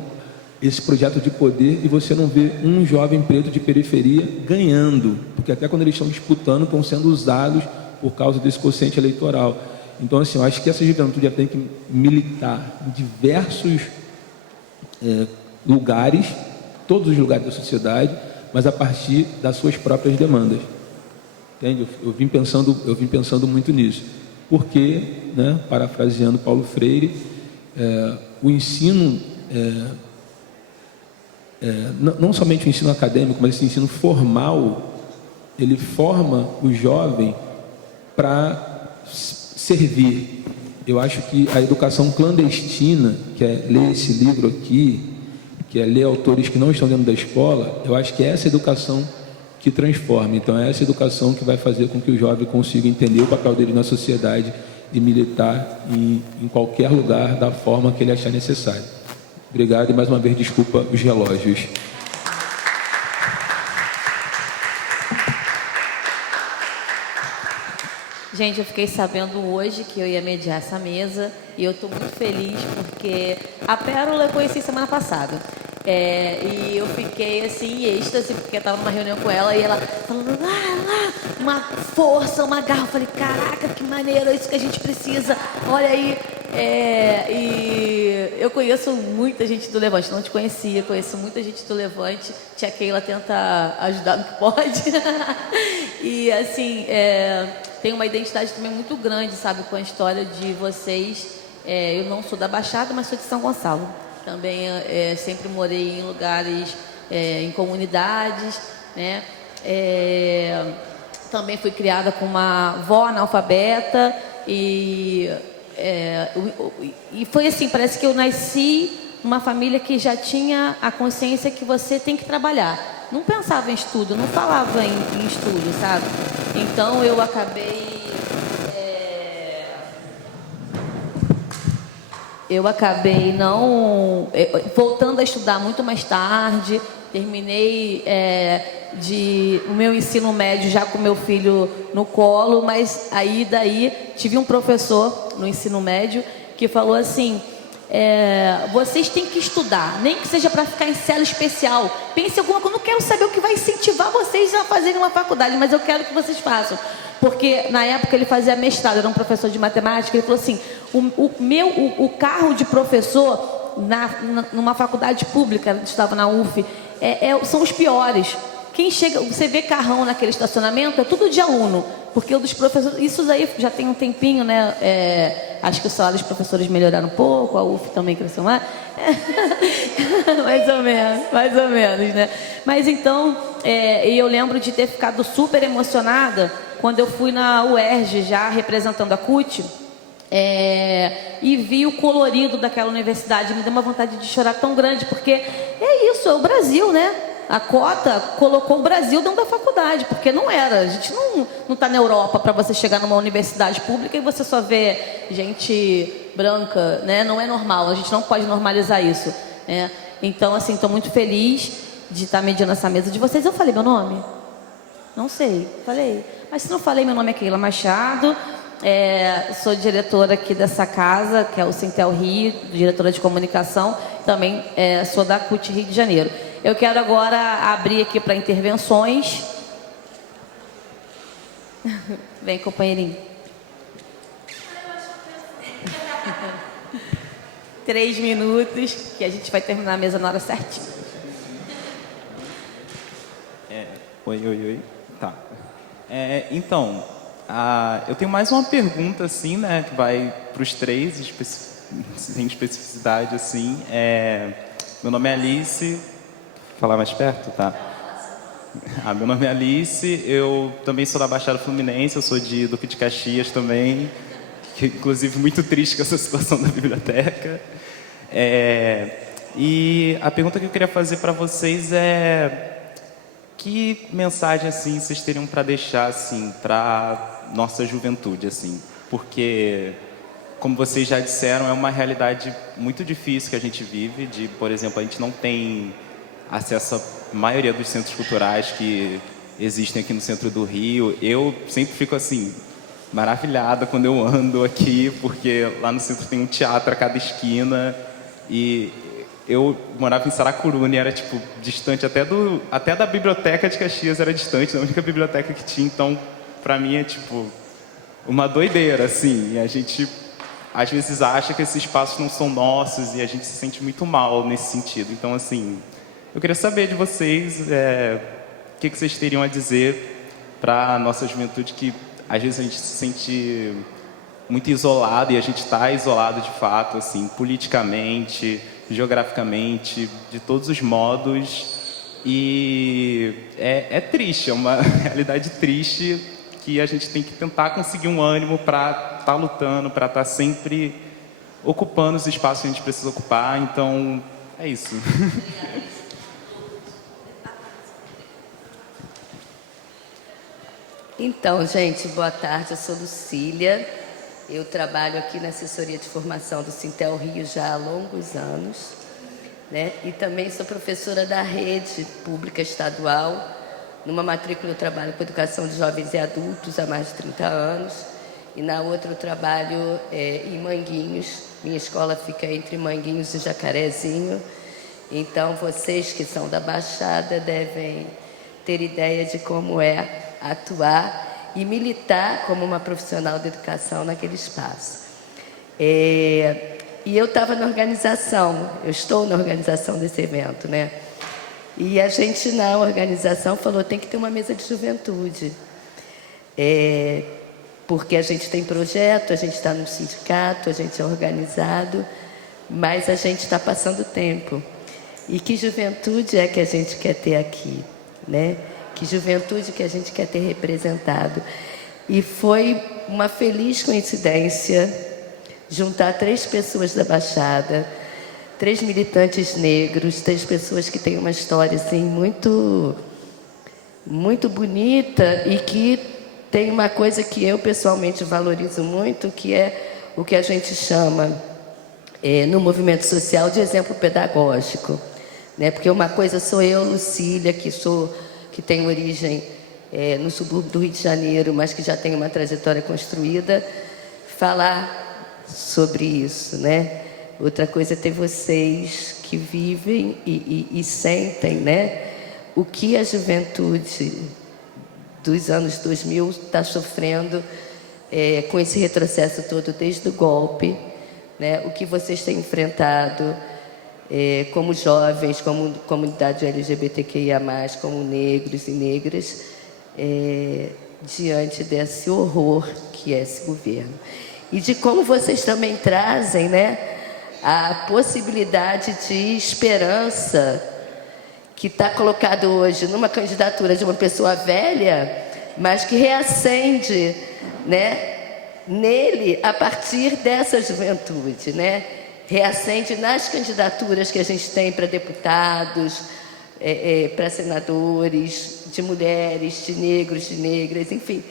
esse projeto de poder, e você não vê um jovem preto de periferia ganhando, porque até quando eles estão disputando, estão sendo usados por causa desse quociente eleitoral. Então, assim, eu acho que essa juventude já tem que militar em diversos lugares, todos os lugares da sociedade, mas a partir das suas próprias demandas. Entende? Eu vim pensando muito nisso. Porque, né, parafraseando Paulo Freire, o ensino... não somente o ensino acadêmico, mas esse ensino formal, ele forma o jovem para servir. Eu acho que a educação clandestina, que é ler esse livro aqui, que é ler autores que não estão dentro da escola, eu acho que é essa educação que transforma. Então é essa educação que vai fazer com que o jovem consiga entender o papel dele na sociedade e militar em qualquer lugar da forma que ele achar necessário. Obrigado e mais uma vez desculpa os relógios. Gente, eu fiquei sabendo hoje que eu ia mediar essa mesa e eu estou muito feliz porque a Pérola eu conheci semana passada. E eu fiquei assim em êxtase porque eu estava numa reunião com ela e ela falando uma força, uma garra. Eu falei, caraca, que maneiro, é isso que a gente precisa. Olha aí. E eu conheço muita gente do Levante, não te conhecia, conheço muita gente do Levante. Tia Keila tenta ajudar no que pode. E assim, tem uma identidade também muito grande, sabe, com a história de vocês. Eu não sou da Baixada, mas sou de São Gonçalo. Também sempre morei em lugares, em comunidades, né? Também fui criada com uma avó analfabeta e foi assim, parece que eu nasci numa família que já tinha a consciência que você tem que trabalhar. Não pensava em estudo, não falava em estudo, sabe? Então eu acabei não voltando a estudar muito mais tarde. Terminei o meu ensino médio já com meu filho no colo, mas daí tive um professor no ensino médio que falou assim: vocês têm que estudar, nem que seja para ficar em cela especial. Pense em alguma coisa. Eu não quero saber o que vai incentivar vocês a fazerem uma faculdade, mas eu quero que vocês façam. Porque na época ele fazia mestrado, era um professor de matemática. Ele falou assim: o carro de professor numa faculdade pública, estava na UF, são os piores. Quem chega, você vê carrão naquele estacionamento, é tudo de aluno, porque o dos professores, isso aí já tem um tempinho, né? Acho que o salário dos professores melhoraram um pouco, a UF também cresceu mais. mais ou menos, né? Mas então, e eu lembro de ter ficado super emocionada quando eu fui na UERJ, já representando a CUT, e vi o colorido daquela universidade. Me deu uma vontade de chorar tão grande, porque é isso, é o Brasil, né? A cota colocou o Brasil dentro da faculdade, porque não era. A gente não está na Europa para você chegar numa universidade pública e você só vê gente branca, né? Não é normal, a gente não pode normalizar isso, né? Então, assim, estou muito feliz de estar mediando essa mesa de vocês. Eu falei meu nome? Não sei, falei. Mas se não falei, meu nome é Keila Machado. Sou diretora aqui dessa casa, que é o Sintel Rio, diretora de comunicação. Também sou da CUT Rio de Janeiro. Eu quero agora abrir aqui para intervenções. Vem, companheirinho. 3 minutos, que a gente vai terminar a mesa na hora certinha. Oi. Tá. Então, eu tenho mais uma pergunta, assim, né, que vai para os três, sem especificidade, assim. Meu nome é Alice. Falar mais perto? Tá. Meu nome é Alice, eu também sou da Baixada Fluminense, eu sou de Duque de Caxias também, que, inclusive muito triste com essa situação da biblioteca. E a pergunta que eu queria fazer para vocês que mensagem assim vocês teriam para deixar assim para nossa juventude, assim, porque como vocês já disseram, é uma realidade muito difícil que a gente vive, por exemplo, a gente não tem acesso à maioria dos centros culturais que existem aqui no centro do Rio. Eu sempre fico assim maravilhada quando eu ando aqui, porque lá no centro tem um teatro a cada esquina, e eu morava em Saracuruna e era tipo distante até da biblioteca de Caxias, era distante, da única biblioteca que tinha. Então para mim é tipo uma doideira, assim, e a gente às vezes acha que esses espaços não são nossos e a gente se sente muito mal nesse sentido. Então, assim, eu queria saber de vocês o que vocês teriam a dizer para a nossa juventude, que às vezes a gente se sente muito isolado, e a gente está isolado de fato, assim, politicamente, geograficamente, de todos os modos. E é triste, é uma realidade triste que a gente tem que tentar conseguir um ânimo para estar lutando, para estar sempre ocupando os espaços que a gente precisa ocupar. Então, é isso. Então, gente, boa tarde. Eu sou Lucília. Eu trabalho aqui na assessoria de formação do Sintel Rio já há longos anos, né? E também sou professora da rede pública estadual. Numa matrícula eu trabalho com educação de jovens e adultos há mais de 30 anos. E na outra eu trabalho em Manguinhos. Minha escola fica entre Manguinhos e Jacarezinho. Então, vocês que são da Baixada devem ter ideia de como é atuar e militar como uma profissional de educação naquele espaço. E eu estava na organização, eu estou na organização desse evento, né? E a gente na organização falou, tem que ter uma mesa de juventude. Porque a gente tem projeto, a gente está no sindicato, a gente é organizado, mas a gente está passando tempo. E que juventude é que a gente quer ter aqui, né? Que juventude que a gente quer ter representado. E foi uma feliz coincidência juntar 3 pessoas da Baixada, 3 militantes negros, 3 pessoas que têm uma história assim, muito bonita e que tem uma coisa que eu pessoalmente valorizo muito, que é o que a gente chama no movimento social de exemplo pedagógico, né? Porque uma coisa sou eu, Lucília, que tem origem no subúrbio do Rio de Janeiro, mas que já tem uma trajetória construída, falar sobre isso, né? Outra coisa é ter vocês que vivem e sentem, né? O que a juventude dos anos 2000 está sofrendo com esse retrocesso todo desde o golpe, né? O que vocês têm enfrentado como jovens, como comunidade LGBTQIA+, como negros e negras, diante desse horror que é esse governo. E de como vocês também trazem, né, a possibilidade de esperança que está colocado hoje numa candidatura de uma pessoa velha, mas que reacende, né, nele a partir dessa juventude, né? Reacende nas candidaturas que a gente tem para deputados, para senadores, de mulheres, de negros, de negras, enfim.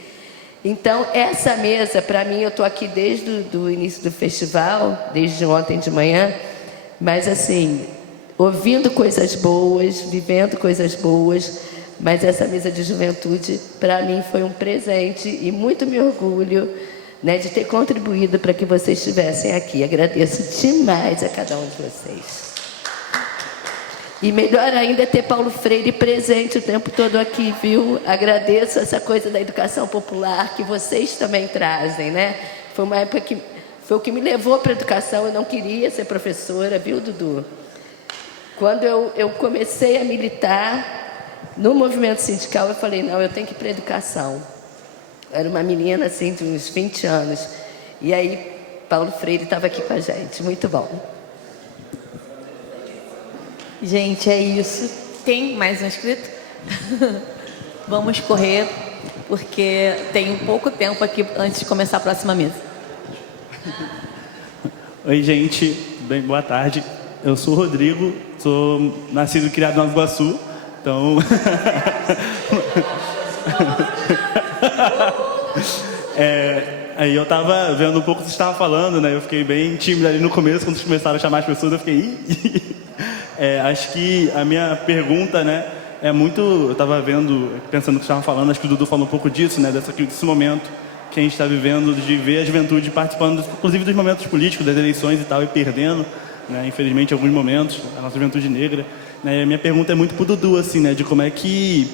Então, essa mesa, para mim, eu estou aqui desde o início do festival, desde ontem de manhã, mas assim, ouvindo coisas boas, vivendo coisas boas, mas essa mesa de juventude, para mim, foi um presente e muito me orgulho, né, de ter contribuído para que vocês estivessem aqui. Agradeço demais a cada um de vocês. E melhor ainda é ter Paulo Freire presente o tempo todo aqui, viu? Agradeço essa coisa da educação popular que vocês também trazem, né? Foi uma época que foi o que me levou para a educação. Eu não queria ser professora, viu, Dudu? Quando eu comecei a militar no movimento sindical, eu falei, não, eu tenho que ir para a educação. Era uma menina, assim, de uns 20 anos. E aí, Paulo Freire estava aqui com a gente. Muito bom. Gente, é isso. Tem mais um inscrito? Vamos correr, porque tem pouco tempo aqui antes de começar a próxima mesa. Oi, gente. Bem, boa tarde. Eu sou o Rodrigo, sou nascido e criado em Nova Iguaçu. Então... aí eu tava vendo um pouco o que você estava falando, né? Eu fiquei bem tímido ali no começo, quando vocês começaram a chamar as pessoas, eu fiquei... acho que a minha pergunta, né, é muito... Eu estava pensando no que você estava falando, acho que o Dudu falou um pouco disso, né? Desse momento que a gente está vivendo, de ver a juventude participando, inclusive dos momentos políticos, das eleições e tal, e perdendo, né, infelizmente, em alguns momentos, a nossa juventude negra. Né? E a minha pergunta é muito pro Dudu, assim, né? De como é que...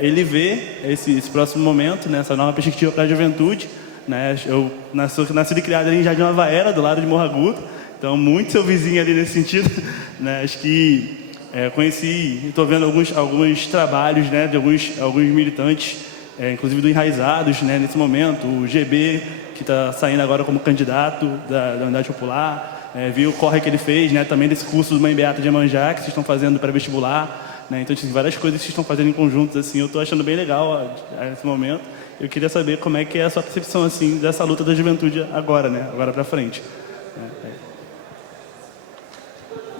ele vê esse próximo momento, né, essa nova perspectiva para a juventude. Né? Eu nasci e criado ali em Jardim Nova Era, do lado de Morro Agudo, então muito seu vizinho ali nesse sentido. Né? Acho que conheci, estou vendo alguns trabalhos, né, de alguns militantes, inclusive do Enraizados, né, nesse momento. O GB, que está saindo agora como candidato da Unidade Popular, vi o corre que ele fez, né, também desse curso do Mãe Beata de Iemanjá, que vocês estão fazendo para vestibular. né? Então, tem várias coisas que vocês estão fazendo em conjuntos, assim, eu estou achando bem legal nesse momento. Eu queria saber como é que é a sua percepção, assim, dessa luta da juventude agora, né? Agora para frente.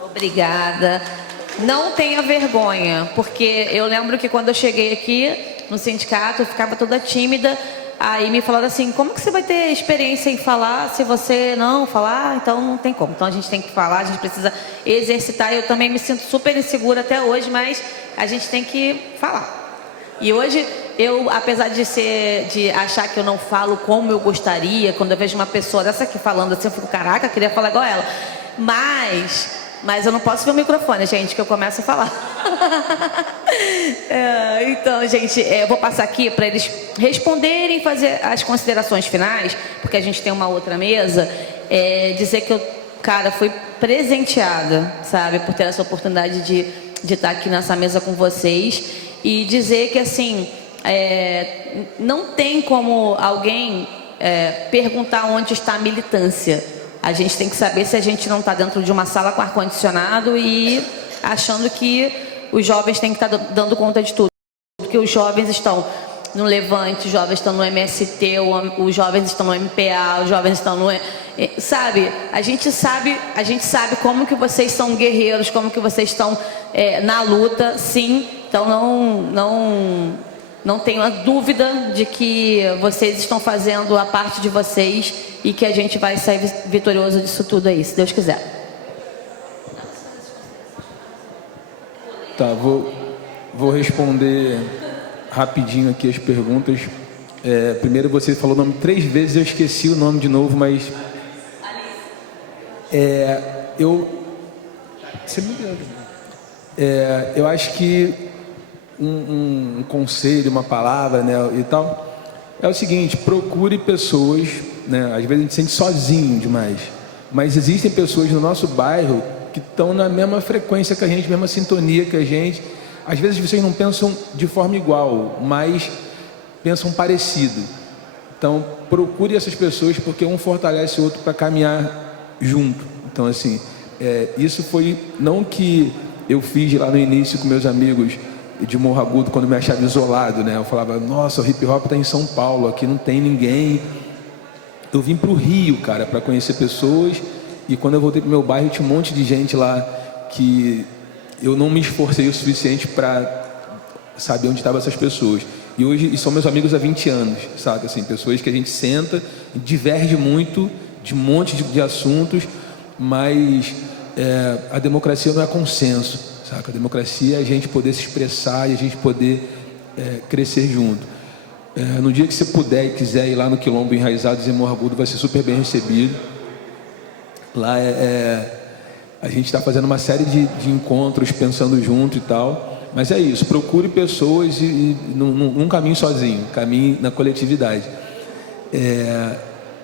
Obrigada. Não tenha vergonha, porque eu lembro que quando eu cheguei aqui no sindicato, eu ficava toda tímida. Aí me falaram assim, como que você vai ter experiência em falar se você não falar? Então não tem como. Então a gente tem que falar, a gente precisa exercitar. Eu também me sinto super insegura até hoje, mas a gente tem que falar. E hoje, eu, apesar de achar que eu não falo como eu gostaria, quando eu vejo uma pessoa dessa aqui falando assim, eu fico, caraca, eu queria falar igual ela. Mas eu não posso ver o microfone, gente, que eu começo a falar. Então, gente, eu vou passar aqui para eles responderem, fazer as considerações finais, porque a gente tem uma outra mesa. Dizer que eu, cara, fui presenteada, sabe, por ter essa oportunidade de estar aqui nessa mesa com vocês. E dizer que, assim, não tem como alguém perguntar onde está a militância. A gente tem que saber se a gente não está dentro de uma sala com ar-condicionado e achando que os jovens têm que estar dando conta de tudo. Porque os jovens estão no Levante, os jovens estão no MST, os jovens estão no MPA, os jovens estão no... Sabe? A gente sabe como que vocês são guerreiros, como que vocês estão na luta, sim. Então não tenho a dúvida de que vocês estão fazendo a parte de vocês e que a gente vai sair vitorioso disso tudo aí, se Deus quiser. Tá, vou responder rapidinho aqui as perguntas. Primeiro, você falou o nome 3 vezes, eu esqueci o nome de novo, mas... eu acho que um conselho, uma palavra, né, e tal, é o seguinte: procure pessoas, né, às vezes a gente se sente sozinho demais, mas existem pessoas no nosso bairro que estão na mesma frequência que a gente, mesma sintonia que a gente. Às vezes vocês não pensam de forma igual, mas pensam parecido. Então, procure essas pessoas, porque um fortalece o outro para caminhar junto. Então, assim, isso foi não que eu fiz lá no início com meus amigos de Morro Agudo, quando me achava isolado, né? Eu falava, nossa, o hip hop está em São Paulo, aqui não tem ninguém. Eu vim para o Rio, cara, para conhecer pessoas, e quando eu voltei para o meu bairro, tinha um monte de gente lá que eu não me esforcei o suficiente para saber onde estavam essas pessoas. E hoje são meus amigos há 20 anos, sabe? Assim, pessoas que a gente senta, diverge muito de um monte de assuntos, mas a democracia não é consenso, sabe? A democracia é a gente poder se expressar e a gente poder crescer junto. No dia que você puder e quiser ir lá no Quilombo Enraizados em Morro Agudo, vai ser super bem recebido. Lá a gente está fazendo uma série de encontros, pensando junto e tal. Mas é isso, procure pessoas e não caminhe sozinho, caminhe na coletividade.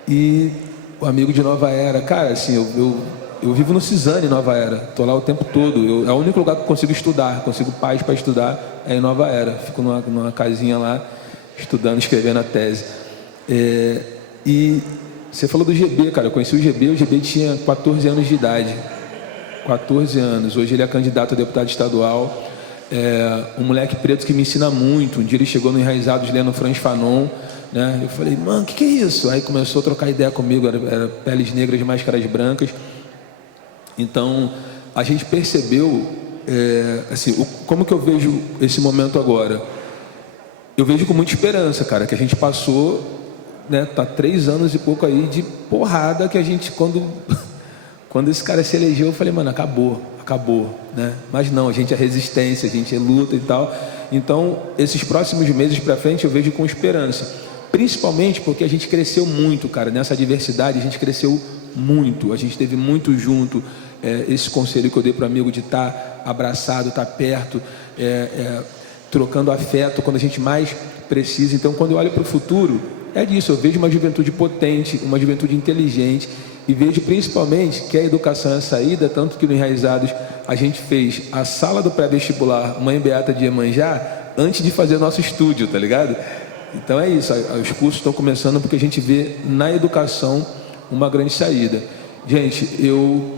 E o amigo de Nova Era, cara, assim, eu vivo no Cisane, Nova Era, estou lá o tempo todo. É o único lugar que eu consigo estudar, consigo paz para estudar, é em Nova Era. Fico numa casinha lá, estudando, escrevendo a tese. E você falou do GB, cara, eu conheci o GB tinha 14 anos de idade. 14 anos, hoje ele é candidato a deputado estadual. Um moleque preto que me ensina muito. Um dia ele chegou no Enraizados lendo Frantz Fanon, né? Eu falei, mano, que é isso? Aí começou a trocar ideia comigo, era peles negras de máscaras brancas. Então a gente percebeu assim, como que eu vejo esse momento agora. Eu vejo com muita esperança, cara, que a gente passou, né, tá 3 anos e pouco aí de porrada, que a gente, quando esse cara se elegeu, eu falei, mano, acabou, né? Mas não, a gente é resistência, a gente é luta e tal. Então, esses próximos meses para frente eu vejo com esperança. Principalmente porque a gente cresceu muito, cara. Nessa diversidade a gente cresceu muito. A gente esteve muito junto. Esse conselho que eu dei para o amigo de estar abraçado, estar perto, trocando afeto quando a gente mais precisa. Então, quando eu olho para o futuro, é disso. Eu vejo uma juventude potente, uma juventude inteligente. E vejo principalmente que a educação é a saída, tanto que no Enraizados a gente fez a sala do pré-vestibular Mãe Beata de Iemanjá antes de fazer nosso estúdio, tá ligado? Então é isso, os cursos estão começando porque a gente vê na educação uma grande saída. Gente, eu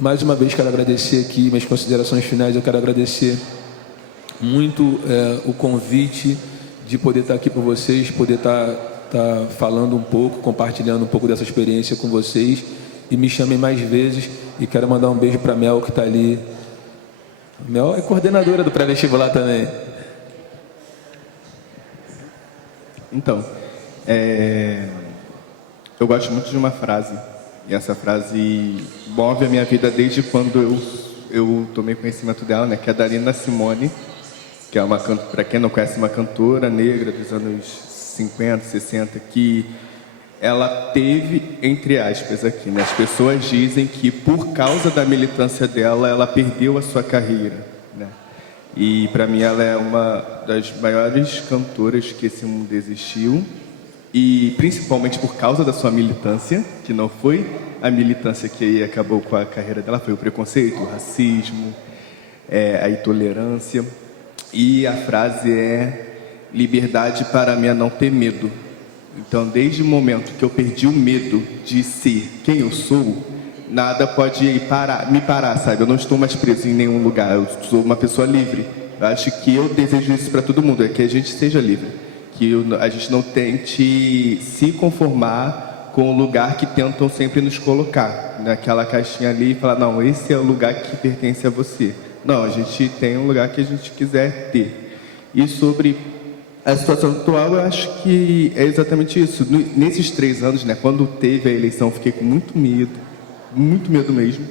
mais uma vez quero agradecer aqui, minhas considerações finais, eu quero agradecer muito o convite de poder estar aqui com vocês, poder estar falando um pouco, compartilhando um pouco dessa experiência com vocês, e me chamem mais vezes. E quero mandar um beijo para a Mel, que está ali. A Mel é coordenadora do pré-vestibular também. Então, eu gosto muito de uma frase, e essa frase move a minha vida desde quando eu tomei conhecimento dela, né, que é da Nina Simone, que é para quem não conhece, uma cantora negra dos anos 50, 60, que ela teve, entre aspas aqui, né, as pessoas dizem que por causa da militância dela, ela perdeu a sua carreira, né? E para mim ela é uma das maiores cantoras que esse mundo existiu, e principalmente por causa da sua militância, que não foi a militância que acabou com a carreira dela, foi o preconceito, o racismo, a intolerância. E a frase é: liberdade para mim é não ter medo. Então, desde o momento que eu perdi o medo de ser quem eu sou, nada pode me parar, sabe? Eu não estou mais preso em nenhum lugar, eu sou uma pessoa livre. Eu acho que eu desejo isso para todo mundo, é que a gente seja livre, que a gente não tente se conformar com o lugar que tentam sempre nos colocar, naquela caixinha ali, e falar: não, esse é o lugar que pertence a você. Não, a gente tem um lugar que a gente quiser ter. E sobre a situação atual, eu acho que é exatamente isso. Nesses 3 anos, né, quando teve a eleição, eu fiquei com muito medo mesmo,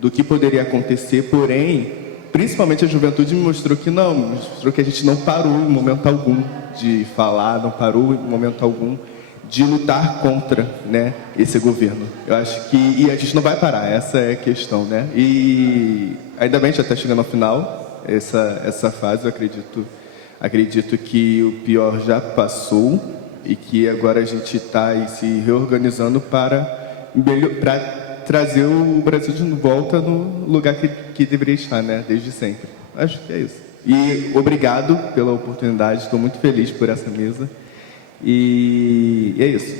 do que poderia acontecer. Porém, principalmente a juventude me mostrou que não, mostrou que a gente não parou em momento algum de falar, não parou em momento algum de lutar contra, né, esse governo. Eu acho que e a gente não vai parar, essa é a questão, né? E ainda bem que já está chegando ao final essa fase. Eu acredito que o pior já passou e que agora a gente está se reorganizando para trazer o Brasil de volta no lugar que deveria estar, né, desde sempre. Acho que é isso. E obrigado pela oportunidade, estou muito feliz por essa mesa. E é isso,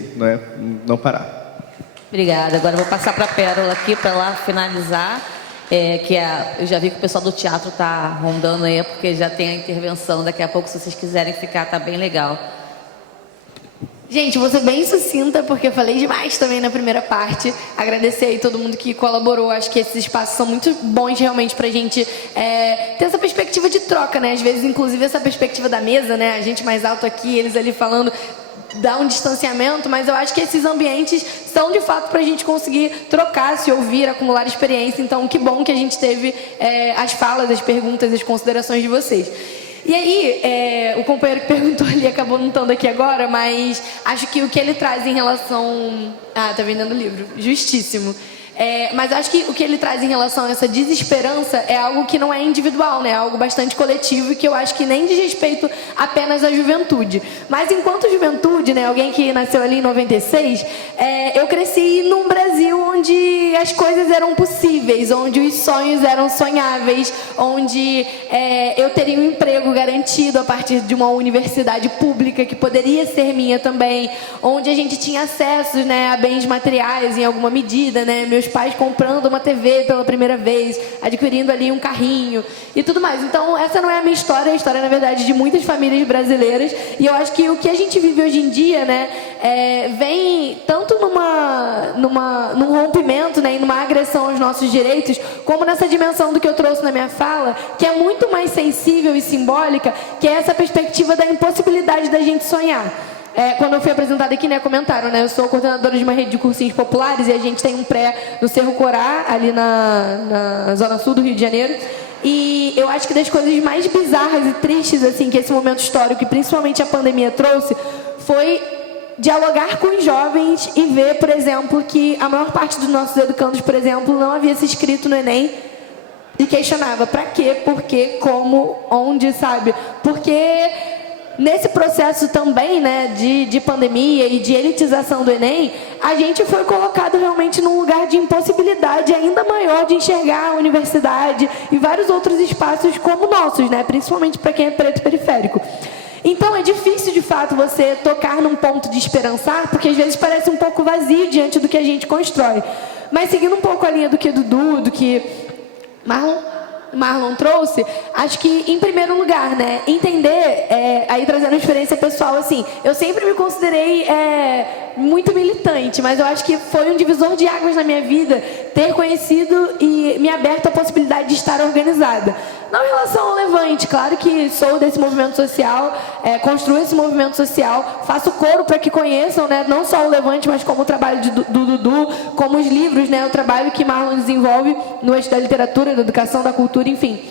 não parar. Obrigada. Agora eu vou passar para a Pérola aqui, para ela finalizar. Eu já vi que o pessoal do teatro está rondando aí, porque já tem a intervenção. Daqui a pouco, se vocês quiserem ficar, tá bem legal. Gente, vou ser bem sucinta, porque eu falei demais também na primeira parte. Agradecer aí todo mundo que colaborou. Acho que esses espaços são muito bons realmente pra gente ter essa perspectiva de troca, né? Às vezes, inclusive, essa perspectiva da mesa, né? A gente mais alto aqui, eles ali falando, dá um distanciamento, mas eu acho que esses ambientes são de fato pra gente conseguir trocar, se ouvir, acumular experiência. Então, que bom que a gente teve as falas, as perguntas, as considerações de vocês. E aí, o companheiro que perguntou ali acabou não estando aqui agora, mas acho que o que ele traz em relação... Ah, tá vendendo o livro. Justíssimo. Mas acho que o que ele traz em relação a essa desesperança é algo que não é individual, né? É algo bastante coletivo e que eu acho que nem diz respeito apenas à juventude. Mas enquanto juventude, né? Alguém que nasceu ali em 96, eu cresci num Brasil onde as coisas eram possíveis, onde os sonhos eram sonháveis, onde eu teria um emprego garantido a partir de uma universidade pública que poderia ser minha também, onde a gente tinha acesso, né, a bens materiais em alguma medida, né? Meus pais comprando uma TV pela primeira vez, adquirindo ali um carrinho e tudo mais. Então, essa não é a minha história, é a história, na verdade, de muitas famílias brasileiras. E eu acho que o que a gente vive hoje em dia, né, vem tanto num rompimento, né, e numa agressão aos nossos direitos, como nessa dimensão do que eu trouxe na minha fala, que é muito mais sensível e simbólica, que é essa perspectiva da impossibilidade da gente sonhar. Quando eu fui apresentada aqui, né, comentaram, né, eu sou coordenadora de uma rede de cursinhos populares e a gente tem um pré no Cerro Corá, ali na zona sul do Rio de Janeiro. E eu acho que das coisas mais bizarras e tristes, assim, que esse momento histórico, e principalmente a pandemia trouxe, foi dialogar com os jovens e ver, por exemplo, que a maior parte dos nossos educandos, por exemplo, não havia se inscrito no Enem e questionava para quê, por quê, como, onde, sabe? Porque nesse processo também, né, de pandemia e de elitização do Enem, a gente foi colocado realmente num lugar de impossibilidade ainda maior de enxergar a universidade e vários outros espaços como nossos, né, principalmente para quem é preto periférico. Então é difícil, de fato, você tocar num ponto de esperançar, porque às vezes parece um pouco vazio diante do que a gente constrói. Mas seguindo um pouco a linha do que Dudu, do que Marlon... Marlon trouxe, acho que, em primeiro lugar, né, entender, aí trazendo uma experiência pessoal, assim, eu sempre me considerei muito militante, mas eu acho que foi um divisor de águas na minha vida ter conhecido e me aberto à possibilidade de estar organizada. Não em relação ao Levante, claro que sou desse movimento social, construo esse movimento social, faço coro para que conheçam, né, não só o Levante, mas como o trabalho do Dudu, como os livros, né, o trabalho que Marlon desenvolve no eixo da literatura, da educação, da cultura, enfim.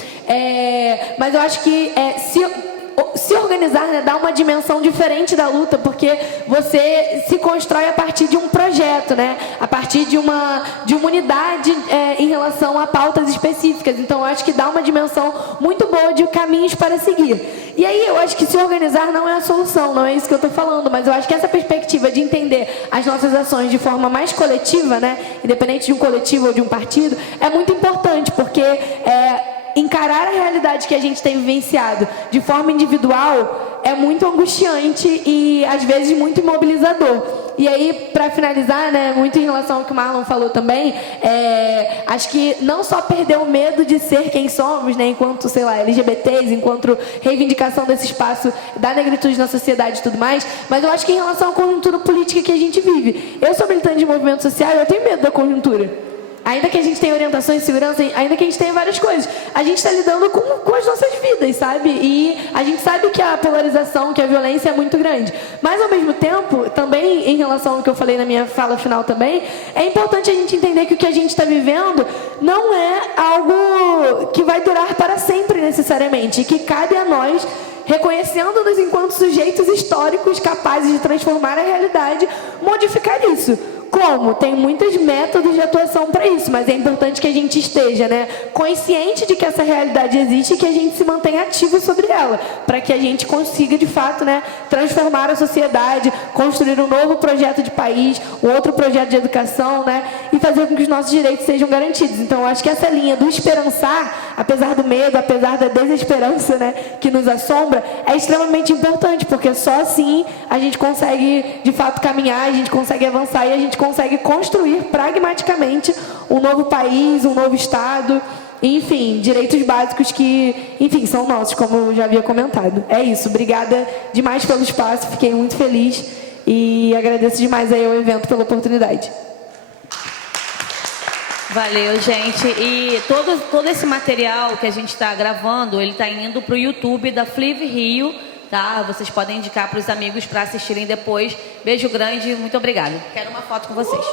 Mas eu acho que se organizar, né, dá uma dimensão diferente da luta, porque você se constrói a partir de um projeto, né, a partir de uma unidade em relação a pautas específicas. Então, eu acho que dá uma dimensão muito boa de caminhos para seguir. E aí, eu acho que se organizar não é a solução, não é isso que eu estou falando, mas eu acho que essa perspectiva de entender as nossas ações de forma mais coletiva, né, independente de um coletivo ou de um partido, é muito importante, porque encarar a realidade que a gente tem vivenciado de forma individual é muito angustiante e, às vezes, muito imobilizador. E aí, para finalizar, né, muito em relação ao que o Marlon falou também, acho que não só perder o medo de ser quem somos, né, enquanto, sei lá, LGBTs, enquanto reivindicação desse espaço da negritude na sociedade e tudo mais, mas eu acho que em relação à conjuntura política que a gente vive. Eu sou militante de movimento social e eu tenho medo da conjuntura. Ainda que a gente tenha orientações de segurança, ainda que a gente tenha várias coisas, a gente está lidando com as nossas vidas, sabe? E a gente sabe que a polarização, que a violência é muito grande. Mas, ao mesmo tempo, também, em relação ao que eu falei na minha fala final também, é importante a gente entender que o que a gente está vivendo não é algo que vai durar para sempre, necessariamente, e que cabe a nós, reconhecendo-nos enquanto sujeitos históricos capazes de transformar a realidade, modificar isso. Como? Tem muitos métodos de atuação para isso, mas é importante que a gente esteja, né, consciente de que essa realidade existe e que a gente se mantenha ativo sobre ela, para que a gente consiga, de fato, né, transformar a sociedade, construir um novo projeto de país, um outro projeto de educação, né, e fazer com que os nossos direitos sejam garantidos. Então, eu acho que essa linha do esperançar, apesar do medo, apesar da desesperança, né, que nos assombra, é extremamente importante, porque só assim a gente consegue, de fato, caminhar, a gente consegue avançar e a gente consegue construir pragmaticamente um novo país, um novo Estado, enfim, direitos básicos que, enfim, são nossos, como eu já havia comentado. É isso, obrigada demais pelo espaço, fiquei muito feliz e agradeço demais aí ao evento pela oportunidade. Valeu, gente. E todo esse material que a gente está gravando, ele está indo para o YouTube da Fliv Rio, tá? Vocês podem indicar para os amigos para assistirem depois. Beijo grande, muito obrigada. Quero uma foto com vocês.